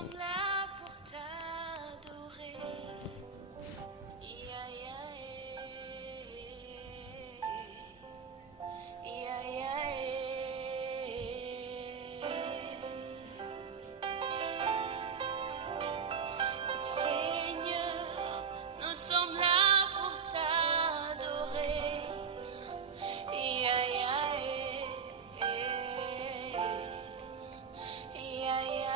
sommes là pour t'adorer. Ya, ya, ya, ya, Seigneur, nous sommes là pour t'adorer. Ya, ya, ya, ya,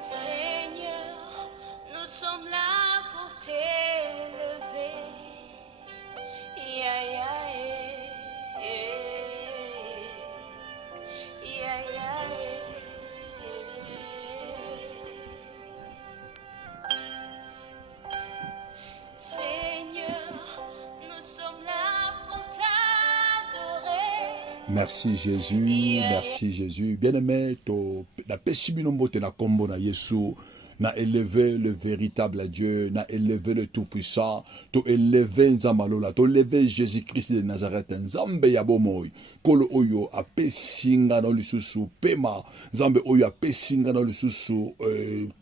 Seigneur, nous sommes là pour t'élever. Ya, ya, ya, ya, Seigneur, nous sommes là pour t'adorer. Merci Jésus. Bien-aimé, la pesibino te na kombo na Yesu. Na élevé le véritable Dieu, na élevé le Tout-Puissant, to élevé Nzamalola, to élevé Jésus-Christ de Nazareth, Nzambe Yabomoy, Kolo Oyo, a pesinga dans le sous Pema, Nzambe Oyo, a pesinga dans le sous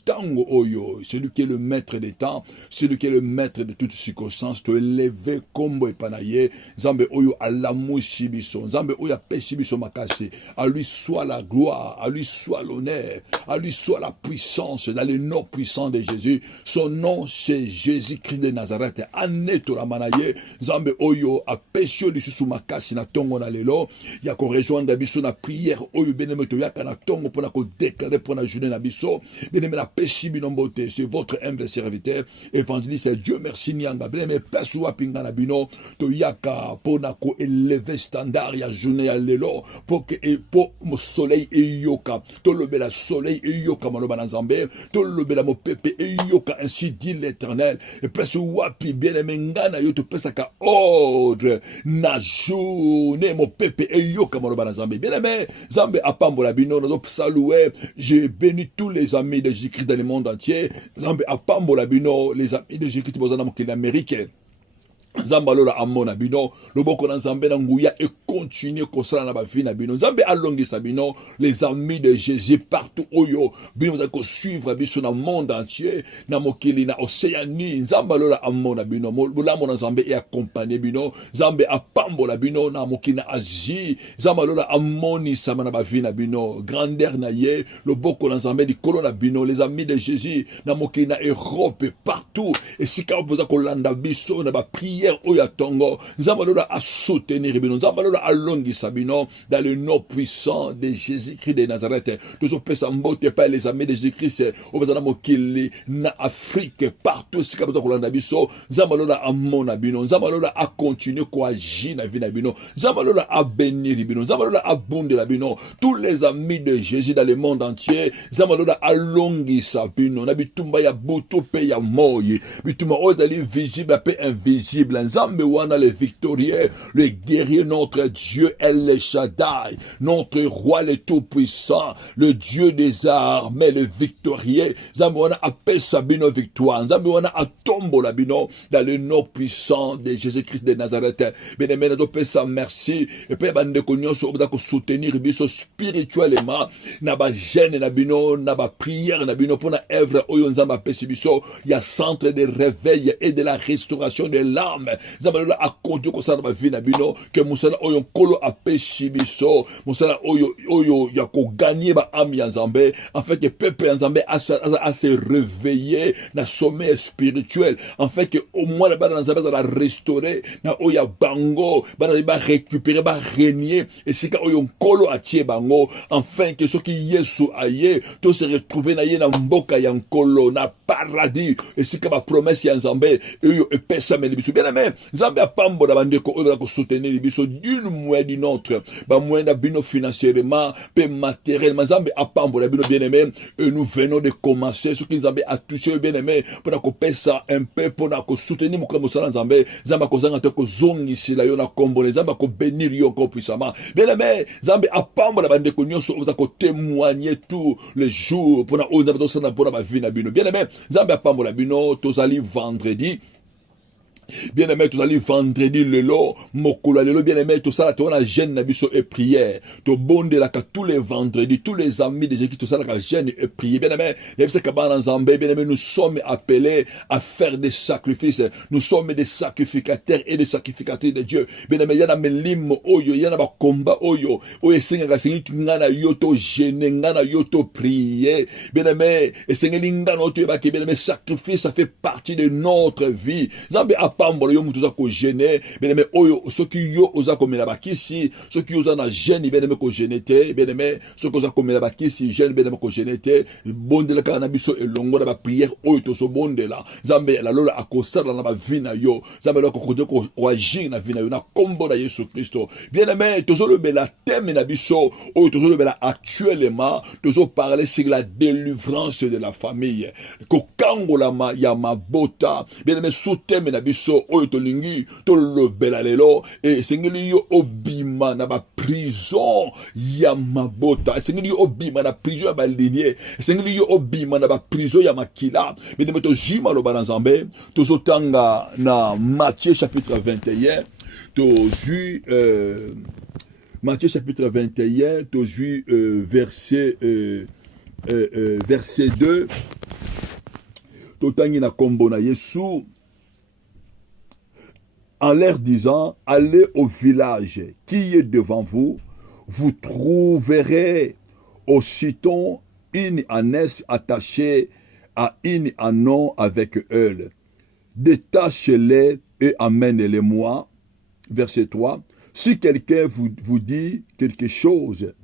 Tango Oyo, celui qui est le maître des temps, celui qui est le maître de toutes circonstances, to élevé Kombo et Panaye, Nzambe Oyo, a l'amour Sibiso, Nzambe Oyo, a pesibiso Makase, à lui soit la gloire, à lui soit l'honneur, à lui soit la puissance, dans le nom puissant de Jésus. Son nom c'est Jésus-Christ de Nazareth. Aneto la manaye, Zambe Oyo a pesio de sous makasi na tongo na lelo. Ya ko rejoindre biso na prière Oyo beneme to yaka na tongo pour na ko déclarer pour la journée na biso. Beneme na pesi binombote, c'est votre humble serviteur évangéliste Dieu merci nianga. Beneme pesu wa pinga na bino to yaka pour na ko élever standard ya journée ya lelo pour que pour mo soleil e yoka to le bela soleil e yoka maloba na Zambe to le bela mo pepe e yoka, ainsi dit l'Éternel. Et pesu wapi bien-aimé ngana yo to pesaka ordre na journée mo pepe e yoka maloba na Zambe. Bien-aimé Zambe apambola bino na saluer. Je bénis tous les amis de Jésus-Christ dans le monde entier. Zambe apambola bino les amis de Jésus-Christ bozana mo kili américain. Nzambe lola amona bino loboko na Nzambe na nguya et continue kosala na ba vie na bino. Nzambe alongisa bino les amis de Jésus partout oyo bino vous allez suivre biso na monde entier na mokili na Océanie. Nzambe lola amona bino bolamo na Nzambe et accompagner bino. Nzambe apambola bino na mokili na Asie. Nzambe lola amoni sama na ba vie na bino grandeur na ye loboko na Nzambe likolo na bino les amis de Jésus na mokili na Europe partout et sika vous allez kolanda biso na ba prière oya tongo. Nzambe lola a soutenir bino, Nzambe lola a longisa bino dans le nom puissant de Jésus-Christ de Nazareth. Toujours pesa mbote pa les amis de Jésus-Christ au bazana mokili na Afrique partout sika boza kolanda biso. Nzambe lola a mona bino, Nzambe lola a continuer ko agir na vie na bino, Nzambe lola a bénir bino, Nzambe lola a bondela bino tous les amis de Jésus dans le monde entier. Nzambe lola a longisa bino na bitumba ya butu pe ya moyi bitumba ozali visible pe invisible. Nzambe wana le victorieux, le guerrier, notre Dieu El Shaddai, notre roi le tout-puissant, le Dieu des armées, le victorieux. Nzambe wana appelle Sabino victoire. Nzambe wana atombo la bino dans le nom puissant de Jésus-Christ de Nazareth. Bien-aimé, nous pesa merci et puis bande konyoso oba ko soutenir biso spirituellement na ba gêne na bino na ba prière na bino pour na œuvre oyo Nzambe apesi biso ya centre de réveil et de la restauration de l'âme. Nzambe a conduit comme ça dans ma vie na bino que musala oyo kolo apesi biso musala oyo ya ko gagner ba âme ya Nzambe en fait que peuple ya Nzambe a se réveiller na sommeil spirituel en fait que au moins la bana Nzambe za restaurer na oya bango bana ba récupérer ba régner et sika oyo kolo atie bango enfin que ceux qui Yesu aye to se retrouver na ye na mboka ya nkolo na paradis et sika ba promesse ya Nzambe oyo epesa meli biso bien aimé. Nzambe apambola bandeko oyo ko soutenir biso d'une moyen d'une autre ba moyen na bino financièrement pe matériellement. Nzambe apambola bino bien aimé et nous venons de commencer ce qui Nzambe a touché bien aimé pour na ko pesa un peu pour na ko soutenir mo comme ça Nzambe Nzambe ko zanga te ko zongisi la yo na kombo Nzambe ko bénir yo encore puissamment bien aimé. Nzambe apambola bandeko nyonso oza ko témoigner tous les jours pour na o Nzambe to sana pour na ba vie na bino bien aimé. Nzambe apambola bino tozali vendredi Bien aimé, tout allez vendredi lelo, mokolo lelo, bien aimé, tout ça là, tu as la gêne nabiso et prière. Tu bonde là, tous les vendredis, tous les amis des équipes, tout ça là, gêne et prière. Bien aimé, bien aimé, nous sommes appelés à faire des sacrifices. Nous sommes des sacrificateurs et des sacrificateurs de Dieu. Bien aimé, yana melim oyo, yana ba combat oyo, oyo senga sengi ngana yoto gêne, ngana yoto prier. Bien aimé, et sengi ngana yoto ba bien aimé, sacrifice, ça fait partie de notre vie. Zambe pambolo yo mutu za ko gêner bien aimé oyo soki yo oza komela bakisi soki oza na gêne bien aimé ko gêner te bien aimé soki oza komela bakisi gêne bien aimé ko gêner te bondela ka na biso elongo na ba prière oyo to so bondela Zambe la lola akosala na ba vie na yo Zambe lo ko kote ko agir na vie na yo na kombo na Yesu Kristo bien aimé to so le bela thème na biso oyo to so le bela actuellement to so parler sur la délivrance de la famille ko kangola ma ya mabota bien aimé sous thème na biso oyo tolingi tolobela lelo esengeli yo obima na ba prison ya mabota esengeli yo obima na prison ya balinier esengeli yo obima na ba prison ya makila mais tozima loba na Nzambe tozotanga na Matthieu chapitre 21 tozwi Matthieu chapitre 21 tozwi verset 2 totangi na kombo na Yesu en leur disant, allez au village qui est devant vous, vous trouverez aussitôt une ânesse attachée à une ânon avec elle. Détachez-les et amènez-les-moi. Verset 3. Si quelqu'un vous dit quelque chose,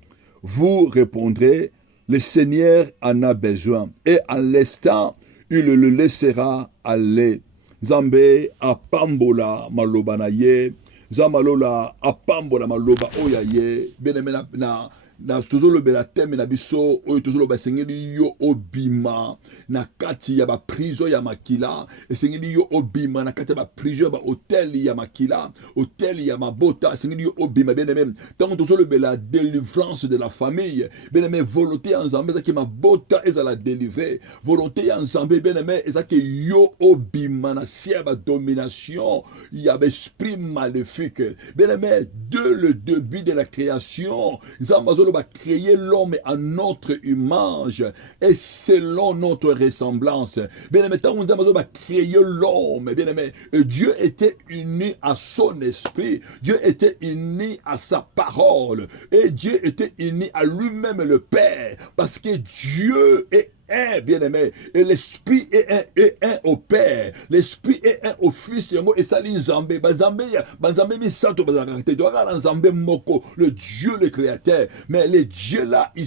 vous répondrez, le Seigneur en a besoin. Et en l'instant, il le laissera aller. Zambe apambola maloba na ye Zamalola apambola maloba oya ye beneme na tozolo bela teme na biso oyo tozolo basengeli yo obima na kati ya ba prison ya makila esengeli yo obima na kati ya ba prison ya ba hotel ya makila hotel ya mabota esengeli yo obima beneme tant tozolo bela délivrance de la famille beneme volonté en Nzambe ezaki mabota ezala délivrer volonté en Nzambe beneme ezaki yo obima na sia ba domination ya ba esprit maléfique beneme de le début de la création Nzambe va créer l'homme à notre image et selon notre ressemblance. Bien aimé, tant qu'on va créer l'homme, bien aimé, Dieu était uni à son esprit, Dieu était uni à sa parole et Dieu était uni à lui-même le Père parce que Dieu est un, bien-aimé, et l'esprit est un au Père, l'esprit est un au Fils, et ça dit Nzambe, Nzambe misato bazakate, Nzambe moko, le Dieu le Créateur, mais les dieux là, ils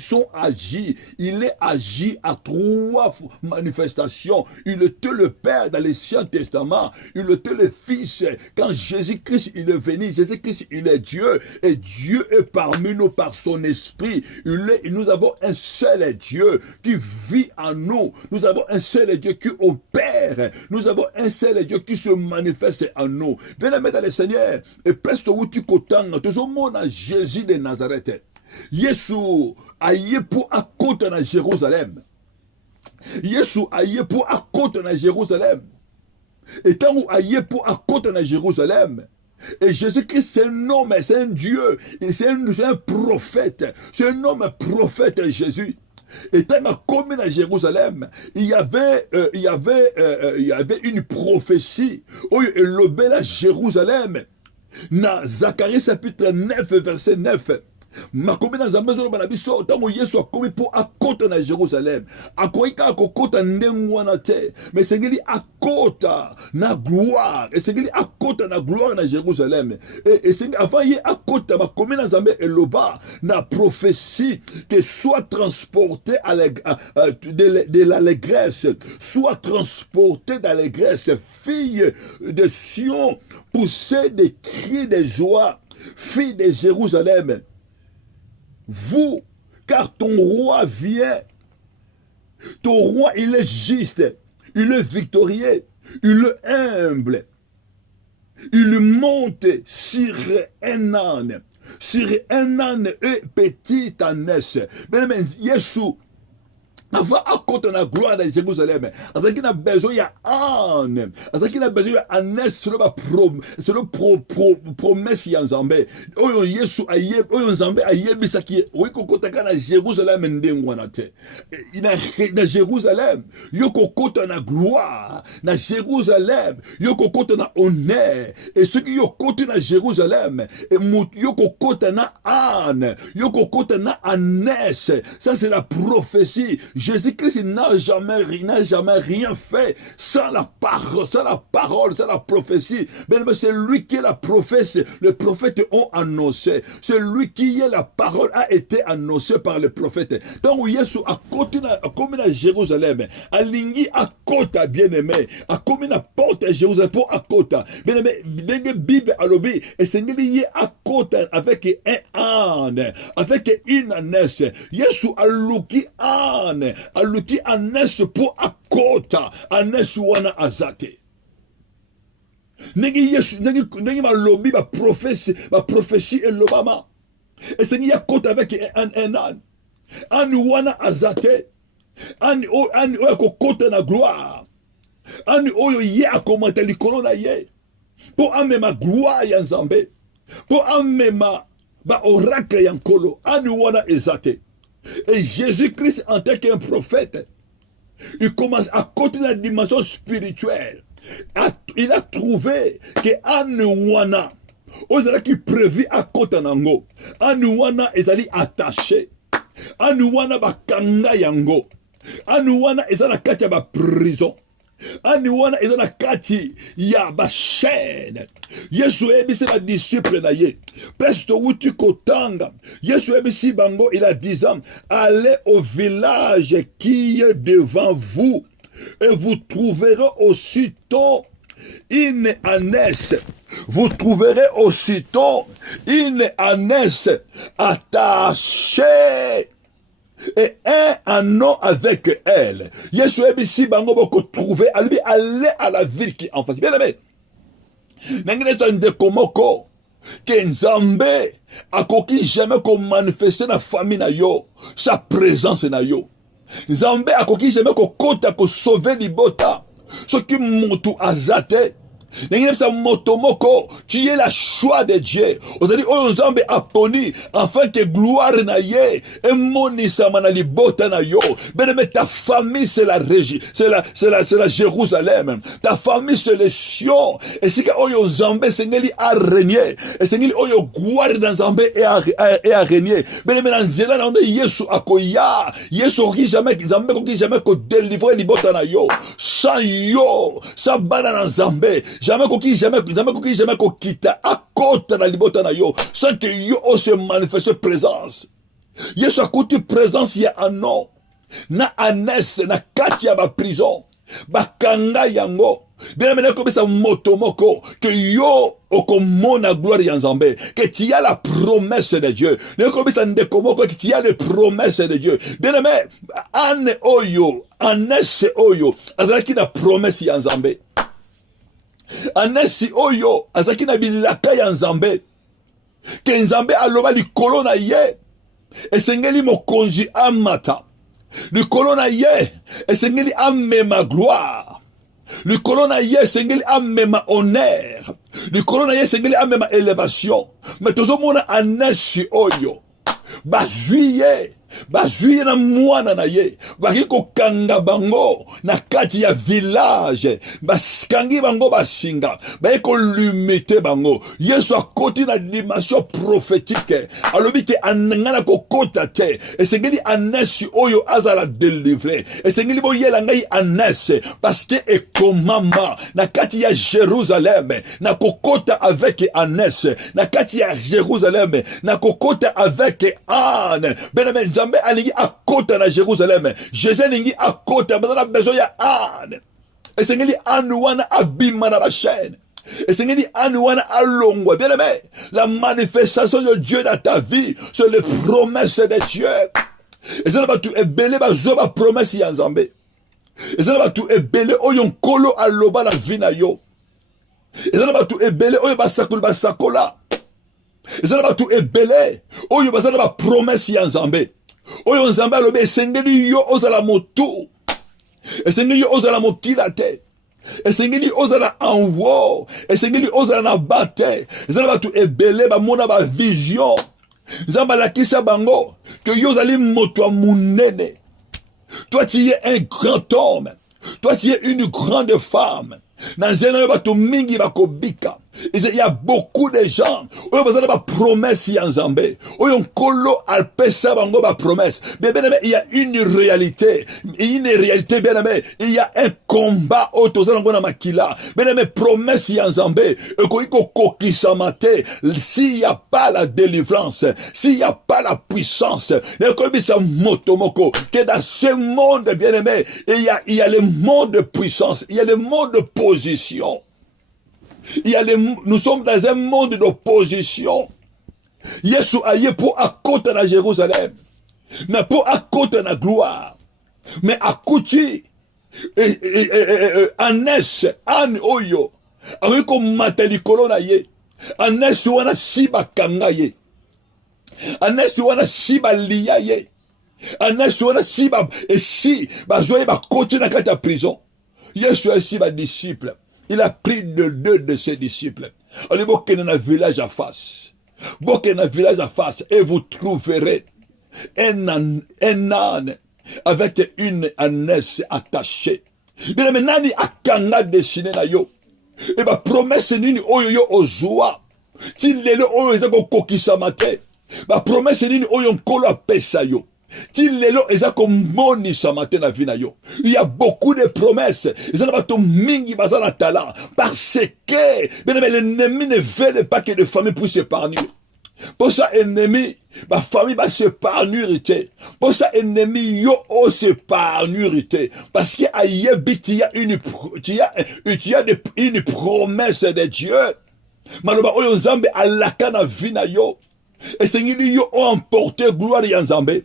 sont agis, il est agi à 3 manifestations, il était le Père dans l'Ancien Testament, il était le Fils, quand Jésus-Christ il est venu, Jésus-Christ il est Dieu, et Dieu est parmi nous par son esprit, nous avons un seul Dieu, qui vit en nous. Nous avons un seul Dieu qui opère. Nous avons un seul Dieu qui se manifeste en nous. Bien-aimé dans le Seigneur, et presque où tu cotanges, tout le monde à Jésus de Nazareth. Jésus a yé pour à côté de Jérusalem. Jésus a yé pour à côté de Jérusalem. Et tant où a yé pour à côté de Jérusalem. Et Jésus-Christ, c'est un homme, c'est un Dieu, c'est un prophète. C'est un homme prophète, Jésus. Et quand il a commis à Jérusalem, il y avait une prophétie où il lobait à Jérusalem. Dans Zacharie chapitre 9, verset 9. makomi na nzambe ezoloba na biso ntango yesu akomi mpo akota na Jérusalem akoki kaka kokota ndenge wana te me esengeli akota na gloire esengeli akota na gloire na Jérusalem esengeli avant ye akota bakomi na nzambe eloba na prophétie que soit transporté de l'allégresse soit transporté d'allégresse fille de Sion poussez des cris de joie fille de Jérusalem vous, car ton roi vient, ton roi il est juste, il est victorieux, il est humble, il monte sur un âne et petite ânesse. Bien, Jésus avant à côté de la gloire de Jérusalem, azaki na besoin ya ane, azaki na besoin ya ane sur le promesse ya Nzambe. Oyo Yesu aye, oyo Nzambe aye bisaki, oyo kokota na Jérusalem ndengwana te. Na Jérusalem, yo kokota na gloire, na Jérusalem, yo kokota na honneur, et ceux qui yo kote na Jérusalem, yo kokota na ane, yo kokota na anes. Ça c'est la prophétie. Jésus-Christ n'a jamais rien fait sans la parole, sans la prophétie. Mais c'est lui qui est la prophétie. Les prophètes ont annoncé. C'est lui qui est la parole a été annoncée par les prophètes. Tant Jésus a comme à Jérusalem, a lingi à côte bien-aimé, a comme la porte à Jérusalem pour à côte. Bien-aimé, la Bible a lobby et c'est lié à côte avec un âne, avec une ânesse. Jésus a luki âne. Aluki anes pour akota anes wana azate negi yesu negi ma lobby ba prophétie et lobama et c'est ni akota avec un an wana azate an akokota na gloire an oyo ye akomata likolo na ye pour amema gloire ya Nzambe pour amema ba oracle ya nkolo an wana ezate. Et Jésus-Christ, en tant qu'un prophète, il commence à côté de la dimension spirituelle. Il a trouvé que Anuwana, qui prévu à côté nango, Anuwana est attaché, Anuwana bakanga yango, Anuwana est la kati ya prison. Ani wana ezana kati ya ba chaîne. Yesu ebisi ba disciple na ye. Presto wuti kotanga. Yesu ebisi bango il a 10 ans. Allez au village qui est devant vous et vous trouverez aussitôt une ânesse. Vous trouverez aussitôt une ânesse attachée et un anneau avec elle. Yesu ebisi bango boko trouver, aller à la ville qui en face. Bien aimé. Nangine sande komoko que Nzambe akoki jamais ko manifester na famille na yo, sa présence na yo. Nzambe akoki jamais ko kota ko sauver libota. Ce qui montu azate. Tu es la choix de Dieu. Aujourd'hui, Nzambe aponi afin que gloire na ye et monisa manali bota na yo. Mais ta famille c'est la régie, c'est la Jérusalem. Ta famille c'est le Sion. Et si que Nzambe sengeli a régné, et sengeli gloire dans Nzambe et a régné. Mais maintenant zela na Yesu akoya, Yesu qui jamais Nzambe qui jamais ko délivrer li bota na yo. Sans yo, sans bana na Nzambe. Jamais ko kita à côté na libota na yo sans que yo se manifeste présence. Yesu akuti présence ya ano na anes na kati ya ba prison bakanga yango bien maintenant comme ça motomoko que yo okomona gloire ya Nzambe que tu as la promesse de Dieu ne comme ça ndekomoko que tu as les promesses de Dieu bien aimé ane oyo anes oyo azalaki na promesse ya Nzambe. Anesi oyo azaki na bilaka ya Nzambe ke Nzambe aloba likolo na ye esengeli mokonzi amata likolo na ye esengeli amema gloire likolo na ye esengeli amema honneur likolo na ye esengeli amema élévation mais tozomona anesi oyo bazwi na mwana na ye baki kokanga bango na kati ya village baskangi bango basinga baye kolimite bango. Yesu akoti na dimension prophétique alobi te anangana kokota te esengeli anesi oyo azala délivrer esengeli boyela ngai anesi parce que ekomama na kati ya Jérusalem na kokota avec anesi na kati ya Jérusalem na kokota avec Anne bename Nzambe alingi akota na Jérusalem. Jésus alingi akota bazana besoin ya Anne. Esengeli Anne wana abima na ba chaîne. Esengeli Anne wana alongwa. Bien aimé, la manifestation de Dieu dans ta vie, c'est les promesses de Dieu. Ezana batu ebele bazo ba promesse ya Nzambe. Ezana batu ebele oyo nkolo aloba na vie na yo. Ezana batu ebele oyo basakola. Ezana batu ebele oyo bazana ba promesse ya Nzambe. oyo nzambe alobi esengeli yo ozala motu, esengeli yo ozala mokila te, esengeli ozala en haut, esengeli ozala na bas te. Ezala bato ebele bamona ba vision, nzambe alakisa bango que yo ozali moto ya munene. Toi tu es un grand homme, toi tu es une grande femme. Nanzena yo bato mingi bakobika. Il y a beaucoup de gens oyo bazana ba promesse ya nzambe, oyo nkolo alpesa bango ba promesse. Bien aimé, il y a une réalité, bien aimé, il y a un combat autour de makila. Bien aimé, promesse ya nzambe ekoiko kokisama te s'il y a pas la délivrance, s'il y a pas la puissance. Nekobisa motomoko que dans ce monde, bien aimé, il y a le monde de puissance, il y a le monde de position. Nous sommes dans un monde d'opposition. Yesu aye pour akota na Jérusalem, mais pour akota na gloire, mais akuti anes an oyo aweko matalikolo na ye, anes wana siba kanga ye, anes wana siba liya ye, anes wana siba esi bazoye bakoti na kati ya prison. Yesu esi ba disciple. Il a pris deux de ses disciples. Allez, vous dans un village à face. Vous dans un village à face et vous trouverez un âne avec une ânesse attachée. Mais maintenant, il y a un dessiné na yo. Et ma promesse nini oyo yo ozua. Ti lelo oyo ezako kokisa mate. Ma promesse nini oyo nkolo apesa yo. Il y a beaucoup de promesses. Parce que l'ennemi ne veut pas que les familles puissent s'épargner. Pour ça, ennemi, ma famille va s'épargner. Pour ça, ennemi, yo s'épargner. Parce qu'il y a une promesse de Dieu. Maloba oyo nzambe alaka na vina yo. Et c'est yo emporté gloire ya nzambe.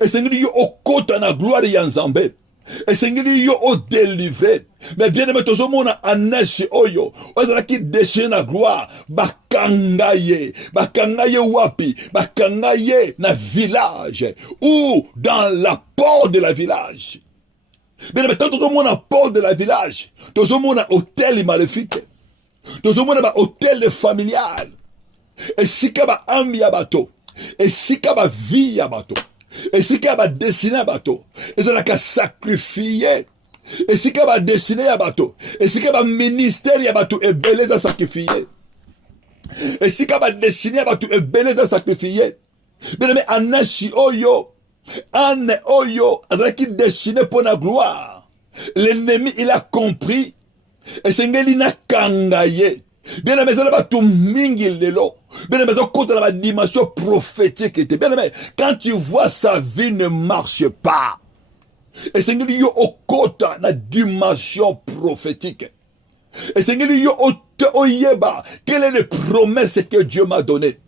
Et c'est yo okota na gloire ya nzambe. Et c'est yo o délivrer. Mais bien aimé tozomona anesi oyo ozala ki déchire na gloire bakangaye wapi bakangaye na village ou dans la porte de la village. Bien aimé tozomona porte de la village, tozomona hôtel maléfique, tozomona ba hôtel familial. Et sika ba ambi ya bato, et sika ba vie ya bato. Et si qu'il va dessiner un bateau, et ça n'a qu'à sacrifier. Et si qu'il va dessiner un bateau, et si qu'il va ministère un bateau, et belé à sacrifier. Et si qu'il va dessiner un bateau, et belé à sacrifier. Bien mais anashi oyo, ane oyo, azala qui dessine pour la gloire. L'ennemi il a compris, et c'est ngeli na kangaye. Bien aimé, ça n'a pas tout mingi lelo. Bien aimé, ça compte dans la dimension prophétique. Bien aimé, quand tu vois sa vie ne marche pas, et c'est qu'il y a au côté la dimension prophétique. Et c'est qu'il y a au yeba, quelle est la promesse que Dieu m'a donnée?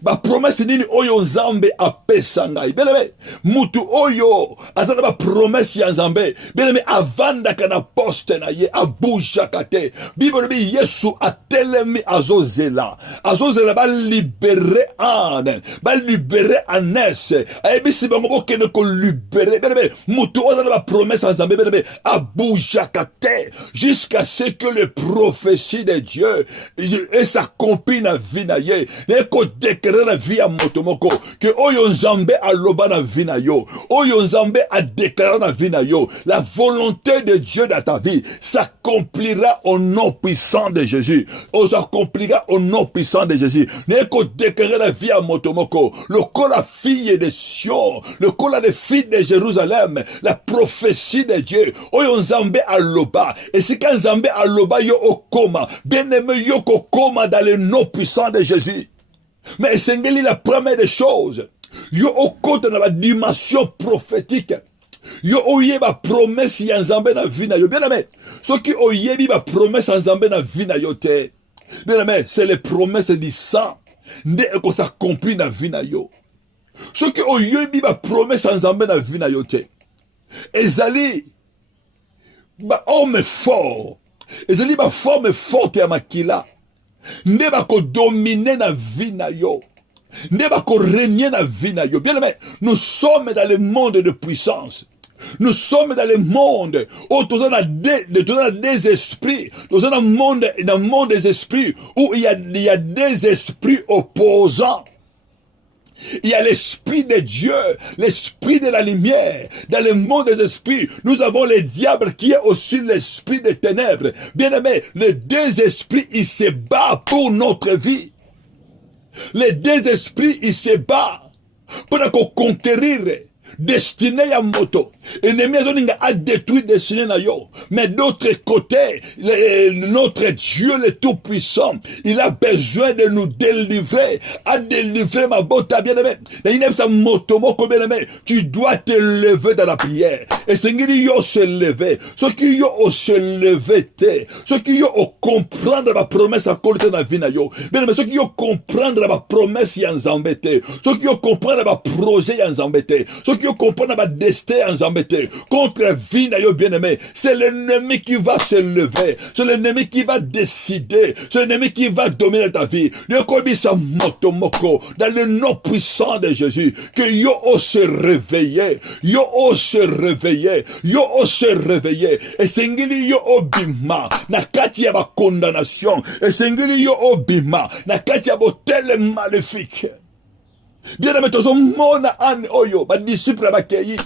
Ba promesse nini oyo nzambe apesa ngai. Bien aimé, mutu oyo azala ba promesse ya nzambe. Bien aimé, avanda kana poste na ye abuja kate. Bible bi Yesu atelemi azozela. Azozela ba libérer ane, ba libérer anes. Ayebisi bango bokene ko libérer. Bien aimé, mutu oyo azala ba promesse ya nzambe. Bien aimé, abuja kate jusqu'à ce que les prophéties de Dieu et s'accomplissent na vie na ye. Déclarer la vie à motomoko que oyo nzambe aloba na vie na yo, oyo nzambe a déclaré na vie na yo, la volonté de Dieu dans ta vie s'accomplira au nom puissant de Jésus. On s'accomplira au nom puissant de Jésus. N'est qu'au déclarer la vie à motomoko, le col la fille de Sion, le col la fille de Jérusalem, la prophétie de Dieu, oyo nzambe aloba. Et si quand nzambe aloba yo okoma, bien aimé yo kokoma dans le nom puissant de Jésus. Mais c'est la première des choses. Yo au côté de la dimension prophétique. Yo oye ba promesse ya nzambe na vie na yo. Bien aimé, ce qui oye bi ba promesse ya nzambe na vie na yo te. Bien aimé, c'est les promesses du sang. Nde eko s'accomplit na vie na yo. Ce qui oye bi ba promesse ya nzambe na vie na yo te. Ezali ba homme fort. Ezali ba forme forte ya makila. Nde bako dominer na vie na yo. nde bako régner na vie na yo. Bien aimé, nous sommes dans le monde de puissance. Nous sommes dans le monde où nous avons des esprits. Nous avons dans le monde des esprits où il y a des esprits opposants. Il y a l'esprit de Dieu, l'esprit de la lumière. Dans le monde des esprits, nous avons le diable qui est aussi l'esprit des ténèbres. Bien aimé, les deux esprits, ils se battent pour notre vie. Les deux esprits, ils se battent pour conquérir destiné ya moto. Ennemi a détruit destiné na yo. Mais d'autre côté, notre Dieu le Tout-Puissant, il a besoin de nous délivrer. À délivrer ma bota bien-aimé. Tu dois te lever dans la prière. Et c'est yo se lever. Ce qui yo se lever te. Ce qui yo comprendre ma promesse à côté de la vie na yo. Bien-aimé, ce qui yo comprendre ma promesse ya nzambete. Ce qui yo comprendre ma projet ya nzambete. Ce qui yo comprendre ma destin ya nzambete. Contre vie na yo bien-aimé, c'est l'ennemi qui va se lever, c'est l'ennemi qui va décider, c'est l'ennemi qui va dominer ta vie. Dans le nom puissant de Jésus, que yo ose se réveiller, yo ose se réveiller, yo ose se réveiller. Et sengili yo obima na kati ya ba condamnation, et sengili yo obima na kati ya botel maléfique. Bien-aimé, tozo mona an oyo ba disciple ba keyi.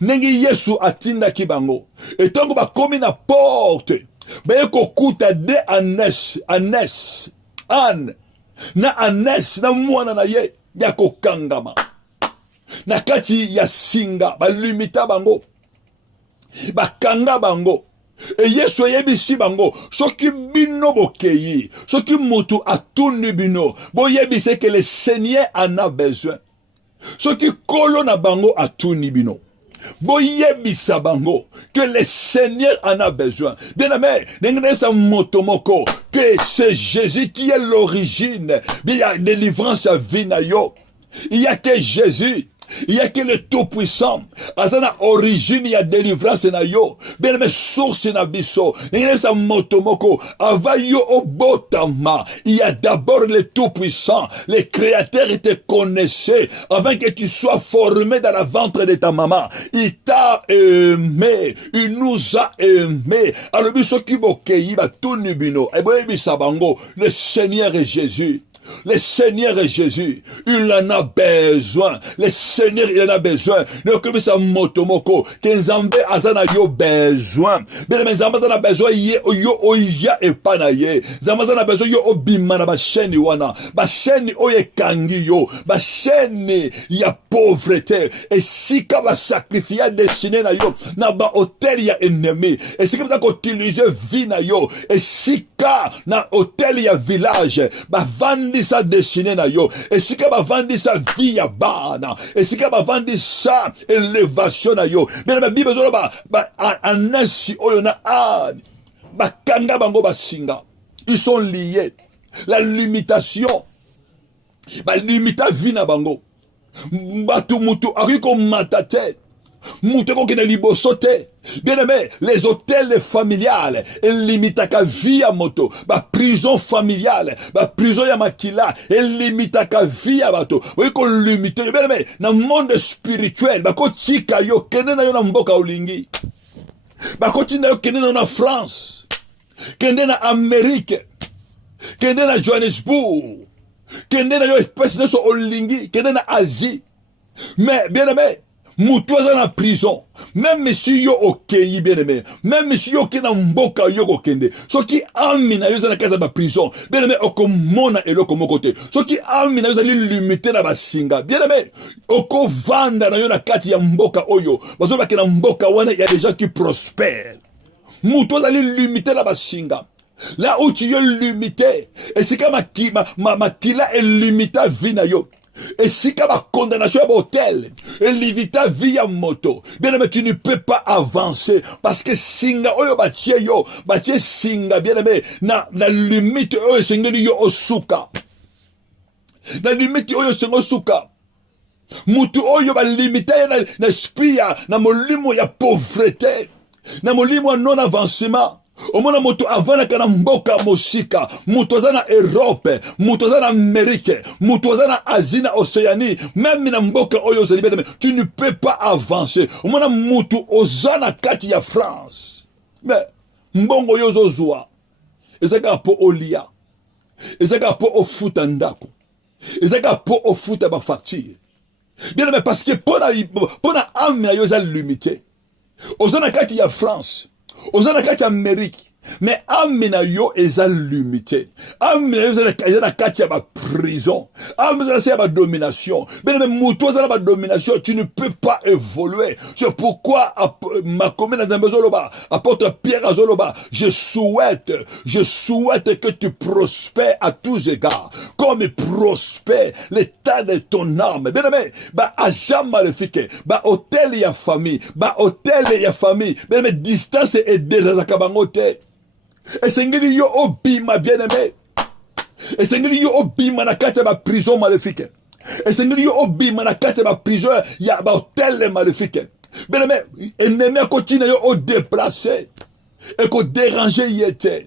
Nengi Yesu atinda kibango. Et tango ba komi na porte. Ba yeko kuta de Anes. An. Na Anes. Na mwana na ye. Yako kangama. Na kati ya singa. Ba limita bango. Ba kanga bango. Et Yesu yebisi bango. Soki bino bokeyi. Soki mutu atuni bino. Bo yebise que le Seigneur en a besoin. Soki kolo na bango atuni bino. Boyebisa bango que le Seigneur en a besoin. Bien aimé, n'engrenez motomoko que c'est Jésus qui est l'origine de la délivrance à Vinayo. Il y a que Jésus. Il y a que le Tout-Puissant. Azana origine, il y a délivrance na yo. Bien aimé, source na biso. N'engrenez motomoko. Avayo obotama. Il y a d'abord le Tout-Puissant. Le Créateur te connaissait avant que tu sois formé dans la ventre de ta maman. Il t'a aimé. Il nous a aimé. Alors, biso kibokeyi ba tunibino. Et boye bisabango. Le Seigneur est Jésus. Le Seigneur est Jésus. Il en a besoin. Le Seigneur, il en a besoin. Ne occupez sa motomoko. Kenzambe azana yo besoin. Bien mais Zamba a besoin yo oya et panaye. Zamba a besoin yo obimana ba chaîne wana. Ba chaîne oye kangi yo. Ba chaîne ya pauvreté. Et si ka ba sacrifier destiné na yo na ba hôtel ya ennemi. Et si ka ba utiliser vie na yo. Et si ka na hôtel ya village ba vandi sa destiné na yo. Et si ka ba vandi sa vie ya bana. Et si ka ba vandi sa élévation na yo. Bien la Bible zo ba anasi oyo na an. Ba kanga bango ba singa. Ils sont liés. La limitation. Ba limita vie na bango. Batu mutu ariko matate. Mutu ko kena libosote. Bien aimé, les hôtels familiales, ils limitent à vie à moto, ba prison familiale, ba prison ya makila, ils limitent à vie à bato. Oui, qu'on limite, bien aimé, dans le monde spirituel, ba ko tika yo, kene na yo na mboka olingi. Ba ko tina yo kene na France, kene na Amérique, kene na Johannesburg, kene na yo espèce de so olingi, kene na Asie. Mais, bien aimé, Moutoisa na prison, même si yo okeyi bien aimé, même si yo kena mboka yo kokende, so ki amina yo za na kata ba prison, bien aimé okomona eloko mokote, so ki amina yo za li limité na basinga, bien aimé oko vanda na yo na kati ya mboka oyo, bazo ba kena mboka wana il y a des gens qui prospèrent. Moutoisa li limité na basinga. Là où tu es limité, et c'est comme ma kila est limité à vie na yo. Et si tu as une condamnation à l'hôtel, et l'évita via moto, bien aimé, tu ne peux pas avancer, parce que singa oyo batie singa, bien aimé, na limite oyo sengeli yo osuka. Na limite oyo sengo suka. Mutu oyo ba limite na esprit na molimo ya pauvreté, na molimo non avancement. omona moto avandaka na mboka mosika, moto aza na Europe, moto aza na Amérique, moto aza na Asie na Océanie, même na mboka oyo ozali bien, tu ne peux pas avancer. Omona moto oza na kati ya France, mais mbongo oyo ozozwa ezaka po olia, ezaka po ofuta ndako, ezaka po ofuta ba facture. Bien aimé, parce que pona ame na yo eza limité. Oza na kati ya France, oza na kati ya Amérique, mais ame na yo eza limité. Ame na yo eza na kati ya ba prison, ame eza na ya ba domination. Bien aimé, muto eza na ba domination, tu ne peux pas évoluer. C'est pourquoi ma commune dans Zoloba, apôtre Pierre Azoloba, je souhaite que tu prospères à tous égards, comme prospère l'état de ton âme. Bien aimé, ba agent maléfique, ba hôtel ya famille, bien aimé, distance et déjà kabangote. Et c'est yo obima bien aimé. Et c'est yo obima na kati ba prison maléfique. Et c'est yo obima na kati ba prison ya ba hôtel maléfique. Bien aimé, ennemi continue yo au déplacer et ko déranger yete.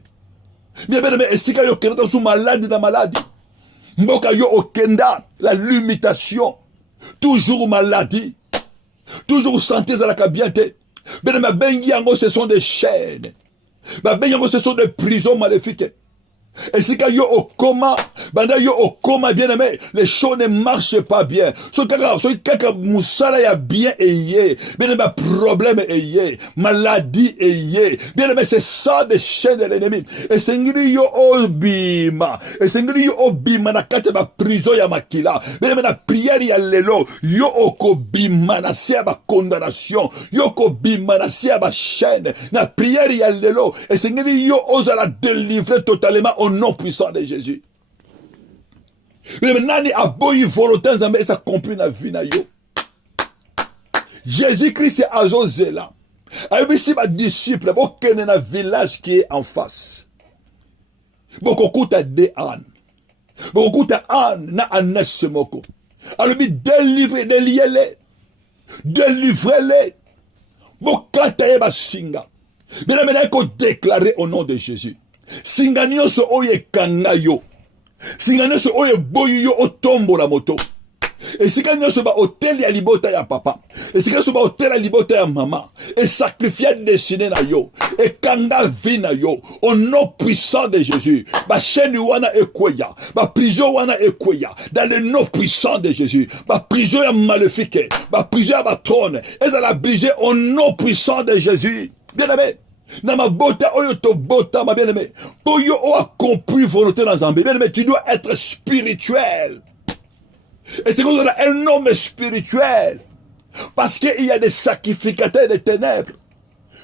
Bien aimé, et si yo kenda sous maladie na maladie. Mboka yo okenda la limitation. Toujours maladie. Toujours santé za la kabiente. Bien aimé, bengi yango ce sont des chaînes. Ben yango ce sont des prisons maléfiques. Et si yo au coma, bien aimé, les choses ne marchent pas bien. So kaka musala ya bien ayé, bien aimé, problème ayé, maladie ayé. Bien aimé, c'est ça des chaînes de l'ennemi. Et c'est yo obima, na kate ba prison ya makila. Bien aimé, na prière ya lelo, yo okobima na sia ba condamnation, yo okobima na sia ba chaîne, na prière ya lelo. Et c'est yo ozala délivrer totalement au nom puissant de Jésus. Mais nani aboyi volonté nzambe et s'accomplit na vie na yo. Jésus-Christ est azozela. Ayebisi ba disciple bo kene na village qui est en face. Bokokuta de Anne. Bokokuta Anne na Anès moko. Alobi délivrez-les. Délivrez-les. Bokata yeba singa. Bien aimé, ko déclarer au nom de Jésus. Singa nyonso oyo ekanga yo, singa nyonso oyo boyi yo otombola moto, esika nyonso ba hotel ya libota ya papa, esika nyonso ba hotel ya libota ya mama, et sacrifier destiné na yo, ekanga vie na yo, au nom puissant de Jésus, ba chaîne wana ekweya, ba prison wana ekweya, dans le nom puissant de Jésus, ba prison ya maléfique, ba prison ya ba trône, ezala brisé au nom puissant de Jésus. Bien aimé, na mabota oyo to bota ma bien-aimé, pour yo o accompli volonté dans Zambie, bien-aimé, tu dois être spirituel. Et c'est qu'on a un homme spirituel, parce qu'il y a des sacrificateurs des ténèbres.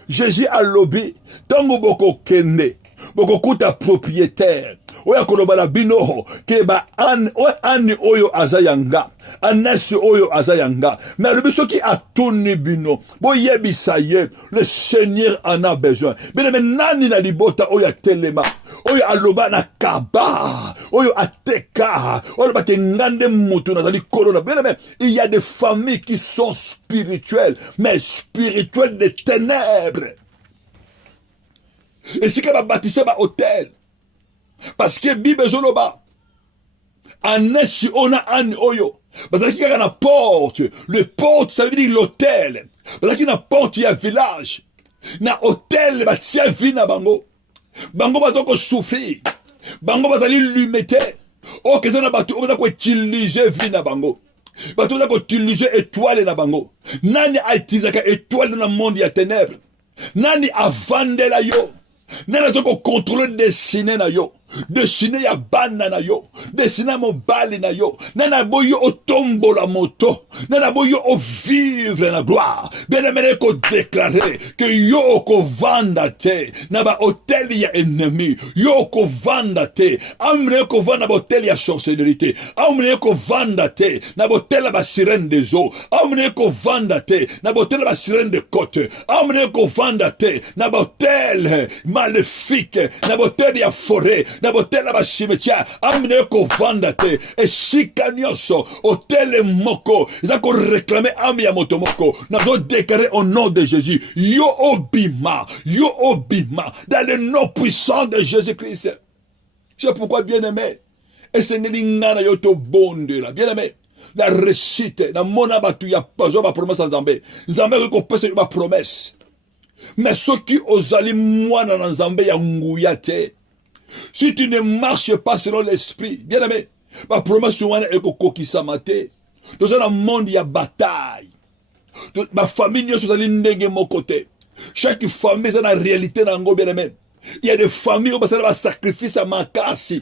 Jésus a lobby, tango boko kende, boko kuta propriétaire, oya kolobala bino, ke ba ani oyo azayanga, anesi oyo azayanga, mais le biso qui a tourné bino, bo yebisa ye, le Seigneur en a besoin. Bien mais nani na libota oya telema, oyo aloba na kaba, oyo ateka, oyo bate ngande mutu na zali corona. Bien mais il y a des familles qui sont spirituelles, mais spirituelles des ténèbres. Et si qu'elle va bâtir ba hôtel, parce que Bible zoloba, anesi ona an oyo, parce qu'il y a une porte, le porte ça veut dire l'hôtel, parce qu'il y a une porte, il y a un village, na hôtel, bah tiens vina bango, bango bah donc souffrir, bango bah aller limiter, oh que ça n'a pas tout, on va utiliser vina bango. Bah tout ça utiliser étoile na bango, nani a utilisé étoile dans le monde ya ténèbres, nani a vendre la yo. Nana toko contrôler destiné na yo, destiné ya bana na yo, destiné mobali na yo, nana boyo o tombo la moto, nana boyo o vivre la gloire. Bien aimé ko déclarer que yo ko vanda te, na ba hôtel ya ennemi, yo ko vanda te, amre ko vanda ba hôtel ya sorcellerie, amre ko vanda te, na ba hôtel ba sirène des eaux, amre ko vanda te, na ba hôtel ba sirène de côte, amre ko vanda te, na ba hôtel maléfique, na hôtel ya forêt, na botel na cimetière ame na ko vanda te esika nyonso hotel moko za ko réclamer ame ya moto moko na zo déclarer au nom de Jésus yo obima dans le nom puissant de Jésus-Christ. C'est pourquoi bien-aimé esengeli ngana yo to bondela bien-aimé la réussite na mona batu ya pazo ba promesse nzambe nzambe ko pesa ba promesse mais soki ozali mwana na nzambe ya nguya te si tu ne marches pas selon l'esprit bien-aimé ba promesse wana ekokokisama te dans un monde ya bataille ma famille nyonso ezali ndenge moko te chaque famille eza na réalité nango bien-aimé il y a des familles où basala ba sacrifice à makasi.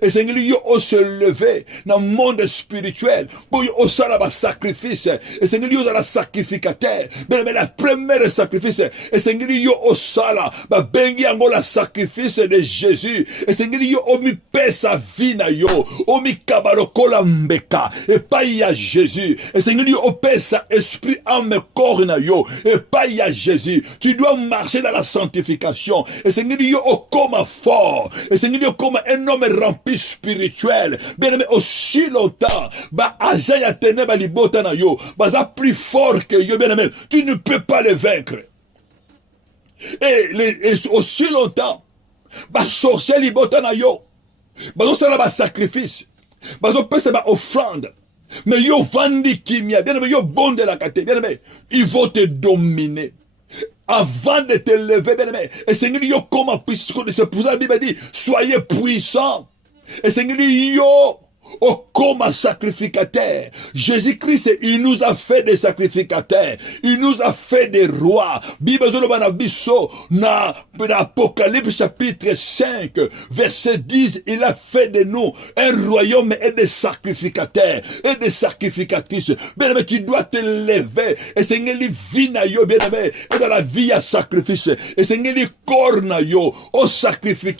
Et c'est que yo o se lever dans le monde spirituel pour yo o sala ba sacrifice. Et c'est que yo la sacrificateur. Mais la première sacrifice et c'est que yo o sala ba bengi ango la sacrifice de Jésus. Et c'est que yo o mi pesa vie na yo, o mi kabalokola mbeka et pas y a Jésus. Et c'est que yo o pesa esprit âme corps na yo et pas y a Jésus. Tu dois marcher dans la sanctification. Et c'est que yo o comme fort. Et c'est que yo comme un homme rempli spirituel. Bien aimé, aussi longtemps, bah, agent ya ténèbres libota na yo, bah, ça plus fort que yo, bien aimé, tu ne peux pas le vaincre. Et aussi longtemps, bah, sorcier libota na yo, bah, ça là, bah, sacrifice, bah, ça peut se bah, offrande. Mais yo vandi kimia, bien aimé, yo bon de la caté, bien aimé, ils vont te dominer. Avant de te lever, bien aimé, et Seigneur, yo, comment puissant, c'est pour ça la Bible dit, soyez puissants. Et Seigneur, yo, oh, comme un sacrificateur. Jésus-Christ, il nous a fait des sacrificateurs. Il nous a fait des rois. Bible na Apocalypse chapitre 5, verset 10, il a fait de nous un royaume et des sacrificateurs et des sacrificatrices. Bien aimé, tu dois te lever. Et Seigneur, il vit na yo, bien aimé, et dans la vie à sacrifice. Et Seigneur, il corps na yo, au sacrifice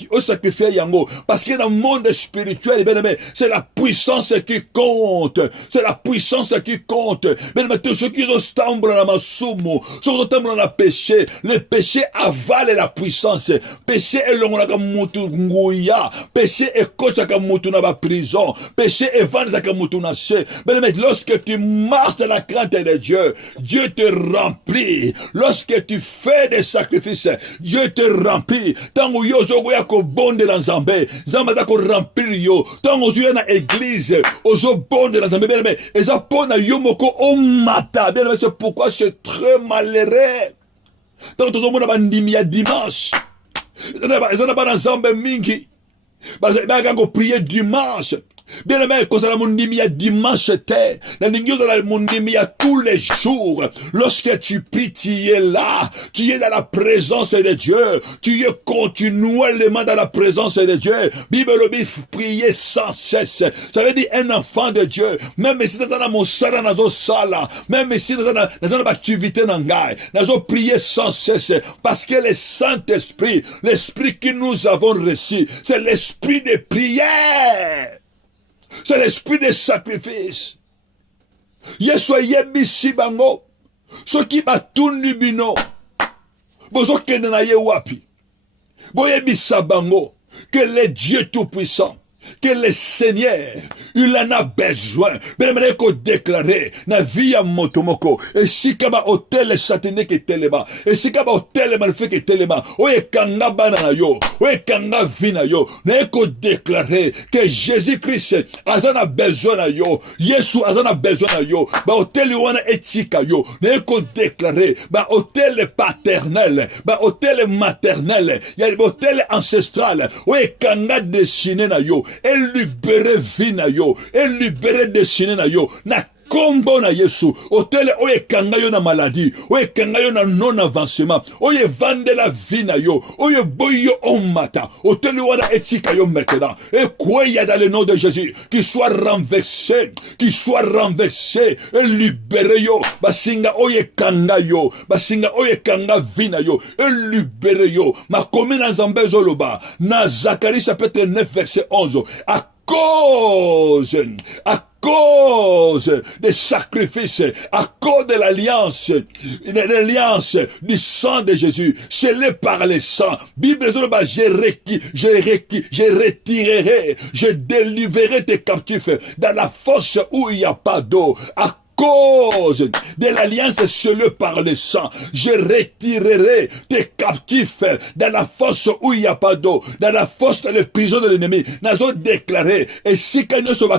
yango. Parce que dans le monde spirituel, bien aimé, c'est la puissance qui compte. C'est la puissance qui compte. Mais tous ceux qui ont stamblé dans ma soumo, ceux qui ont stamblé dans le péché, le péché avale la puissance. Péché est l'ongo na kamutu nguya. Péché est coach à kamutu na ba prison. Péché est vendre à kamutu na che. Mais lorsque tu marches dans la crainte de Dieu, Dieu te remplit. Lorsque tu fais des sacrifices, Dieu te remplit. Tant que yo zo ya ko bonde dans Zambé, Zambé za ko remplir yo. Tant que yo na église, ozo bonde dans Zambé, mais eza pona yo moko o mata. Bien c'est pourquoi c'est très malheureux. Tant que monde ba ndimi ya dimanche. Eza na ba na Zambé mingi. Ba go prier dimanche. Bien aimé, quand ça la mondimi à dimanche terre, la ningyo la mondimi à tous les jours. Lorsque tu pries, tu es là, tu es dans la présence de Dieu, tu es continuellement dans la présence de Dieu. Bible le prier sans cesse. Ça veut dire un enfant de Dieu, même si dans la monsala nazo sala, même si dans la activité nangai, nazo prier sans cesse, parce que le Saint-Esprit, l'esprit que nous avons reçu, c'est l'esprit de prière. C'est l'esprit de sacrifice. Yeso yebisi bango. Soki batundu bino. Bozo kende na ye wapi. Bo yebisa bango. Que le Dieu tout-puissant, que le Seigneur, il en a besoin. Ben ko déclarer na vie ya motomoko. Et si kaba hôtel satané ke telema. Et si kaba hôtel malfait ke telema. Oye kanga bana na yo. Oye kanga vina yo. Na ko déclarer que Jésus-Christ azana besoin na yo. Yesu azana besoin na yo. Ba hôtel wana etika yo. Na ko déclarer ba hôtel paternel, ba hôtel maternel, ya hôtel ancestral. Oye kanga destiné na yo. Et libérer vie na yo, et libérer destiné na yo, na kombo na Yesu, hôtel oye kanga yo na maladie, oye kanga yo na non avancement, oye vande la vie na yo, oye boyo omata, hôtel wana etika yo maintenant, et quoi y a dans le nom de Jésus, qu'il soit renversé, et libéré yo, basinga oye kanga vie na yo, et libéré yo, ma commune en Zambé zoloba, na Zacharie chapitre 9 verset 11, à cause des sacrifices, à cause de l'alliance du sang de Jésus, scellé par le sang. Bible, je retirerai, je délivrerai tes captifs dans la fosse où il n'y a pas d'eau. À cause de l'alliance scellée par le sang, je retirerai tes captifs dans la fosse où il n'y a pas d'eau, dans la fosse de la prison de l'ennemi. Nazo déclaré, et si que nous sommes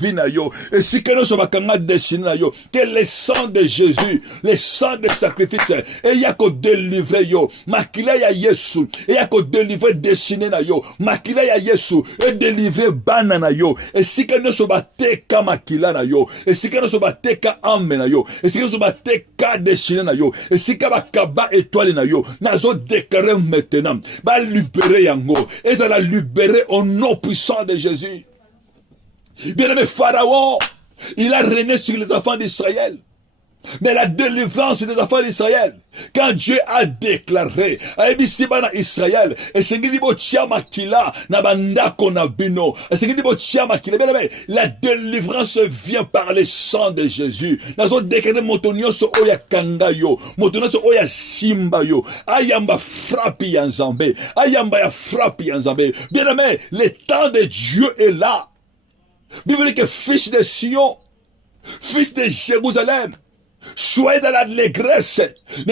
vina yo, et si que nous sommes destiné yo, que le sang de Jésus, le sang de sacrifice, et y a que délivrer yo, makila ya Yesu, et y a que délivrer destiné na yo, makila ya Yesu, et délivrer banana yo, et si que nous sommes teka makila na yo, et si que nous sommes teka ame na yo, et si que nous sommes teka destiné na yo, et si que bakaba étoile na yo, nazo déclarer maintenant, ba libérer yango, et ça la libérer au nom puissant de Jésus. Bien-aimé Pharaon, il a régné sur les enfants d'Israël. Mais la délivrance des enfants d'Israël, quand Dieu a déclaré, Israël, et c'est la délivrance vient par le sang de Jésus. Nous déclaré motonioso oya kangayo, motonioso oya simbayo, ayamba frappi yanzambe, ayamba ya frappi yanzambe. Bien aimé, le temps de Dieu est là. Bible dit que fils de Sion, fils de Jérusalem, soyez dans l'allégresse. Que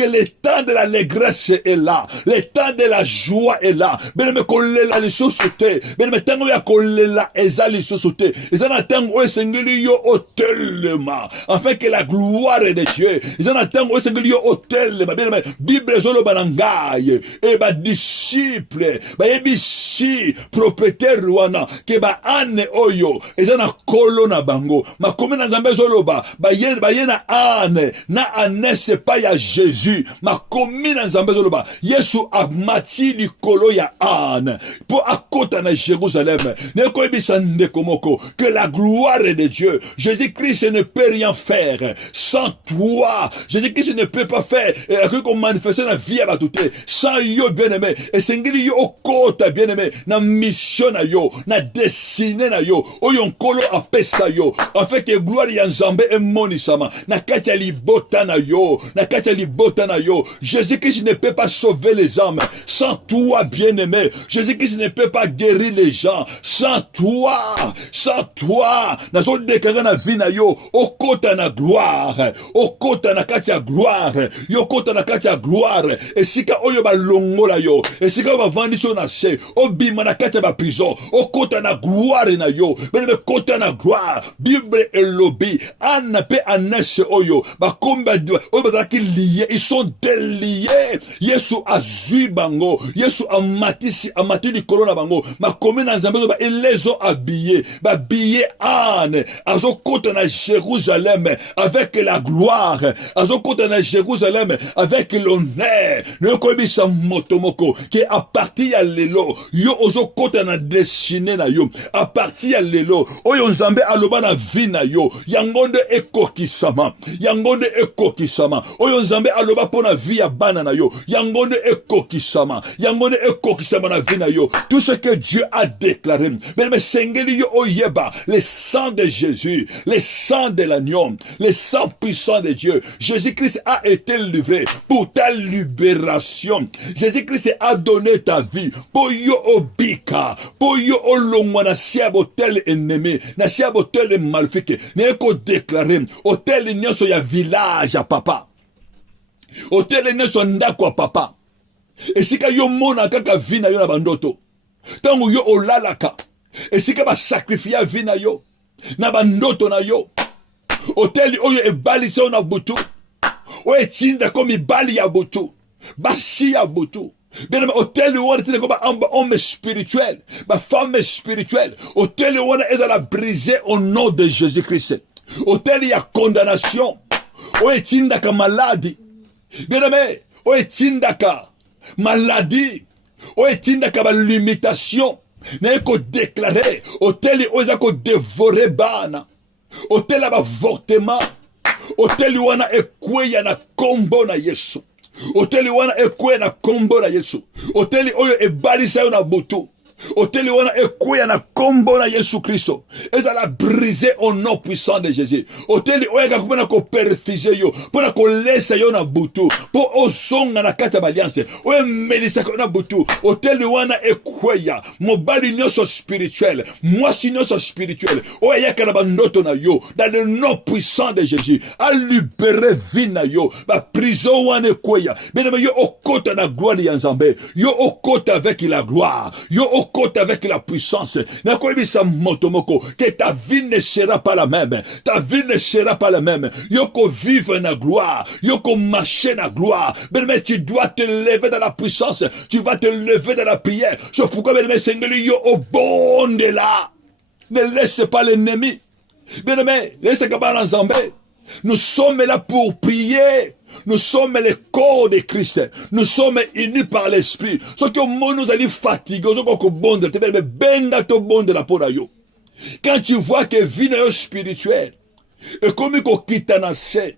le temps de l'allégresse est là. Le temps de la joie est là. Bien me coller la lisosute. Bien me tango ya coller la eza lisosute. Ils en attendent au sengeli yo hôtelema. Afin que la gloire de Dieu. Ils en attendent au sengeli yo hôtelema. Bien me Bible zolo banangaye. Et ba disciple. Ba yebisi propriétaire wana. Que ba ane oyo. Ils en a kolona bango. Ma commune nzambe zolo ba yena ane na anese pa ya Jésus ma commune nzambe zoloba Yesu amati likolo ya ane pour akota na Jérusalem ne koyebisa ndeko moko que la gloire de Dieu Jésus-Christ ne peut rien faire sans toi. Jésus-Christ ne peut pas faire que manifester na vie ya batute sans yo bien-aimé et sengeli yo okota bien-aimé na mission na yo na destinée na yo oyo nkolo apesa yo afin que gloire ya nzambe emonisama na kati ya libota na yo na kati ya libota na yo. Jésus-Christ ne peut pas sauver les âmes sans toi bien-aimé. Jésus-Christ ne peut pas guérir les gens sans toi. Sans toi nazo déclarer na vie na yo okota na gloire, okota na kati ya gloire, yo kota na kati ya gloire esika oyo balongola yo esika ba vandisho na se obima na kati ya ba prison okota na gloire na yo bene kota na gloire. Bible elobi ana pe anese oyo bakomba oyo bazalaki lié, ils sont déliés. Yesu azui bango, Yesu amati likolo na bango makomi na nzambe zo ba elezo habillé ba billet ane azokota na Jérusalem avec la gloire, azokota na Jérusalem avec l'honneur. Ne koyebisa motomoko que à partir ya lelo yo ozokota na destiné na yo à partir ya lelo oyo nzambe aloba na vie na yo yangonde ekokisama, yangonde ekokisama oyo nzambe aloba pona vie ya bana na yo yangonde ekokisama, yangonde ekokisama na vie na yo. Tout ce que Dieu a déclaré mais sengeli yo oyeba le sang de Jésus, le sang de l'agneau, le sang puissant de Dieu. Jésus-Christ a été livré pour ta libération. Jésus-Christ a donné ta vie pour yo obika, pour yo olongwa na siabo tel ennemi, na siabo tel maléfique. Neko déclaré hôtel nyonso ya village ya papa, hôtel nyonso ndako ya papa esika yo mona kaka vie na yo na bandoto tango yo olalaka esika ba sacrifier vie na yo na bandoto na yo hôtel oyo ebalise na butu oyo etinda ko mibali ya butu basi ya butu. Bien, hôtel wana tine ko ba homme spirituel, ba femme spirituelle. Hôtel wana ezala brisé au nom de Jésus-Christ. Hôtel ya condamnation. O etindaka maladie. Bien aimé, o etindaka maladie. O etindaka ba limitation. Na ko déclarer hôtel oza ko dévorer bana. Hôtel ba avortement. Hôtel wana ekweya na kombo na Yesu. Hôtel wana ekwe na kombo na Yesu. Hôtel oyo ebalisa yo na butu. hôtel wana ekweya na kombo na Yesu Christo ezala brisé au nom puissant de Jésus. Hôtel oyaka kupena ko perfiger yo pona ko lesa yo na butu po osonga na kata alliance oye melisa ko na butu hôtel wana ekweya mobali nyonso spirituel mwasi nyonso spirituel oyaka na bandoto na yo dans le nom puissant de Jésus a libérer vie na yo ba prison wana ekweya bien yo okota na gloire ya Nzambe yo okota avec la gloire yo okota avec la puissance na koyebisa moto moko que ta vie ne sera pas la même ta vie ne sera pas la même yo ko vivre na gloire yo ko marcher na gloire mais tu dois te lever dans la puissance tu vas te lever dans la prière c'est pourquoi bien Seigneur yo au bon de là ne laisse pas l'ennemi bien laisse kabana Nzambe. Nous sommes là pour prier. Nous sommes les corps de Christ. Nous sommes unis par l'esprit. Ce que nous allons fatiguer, ce que bon de te benga to bon de la pora yo. Quand tu vois que vie est spirituelle, et comme il quitte na se,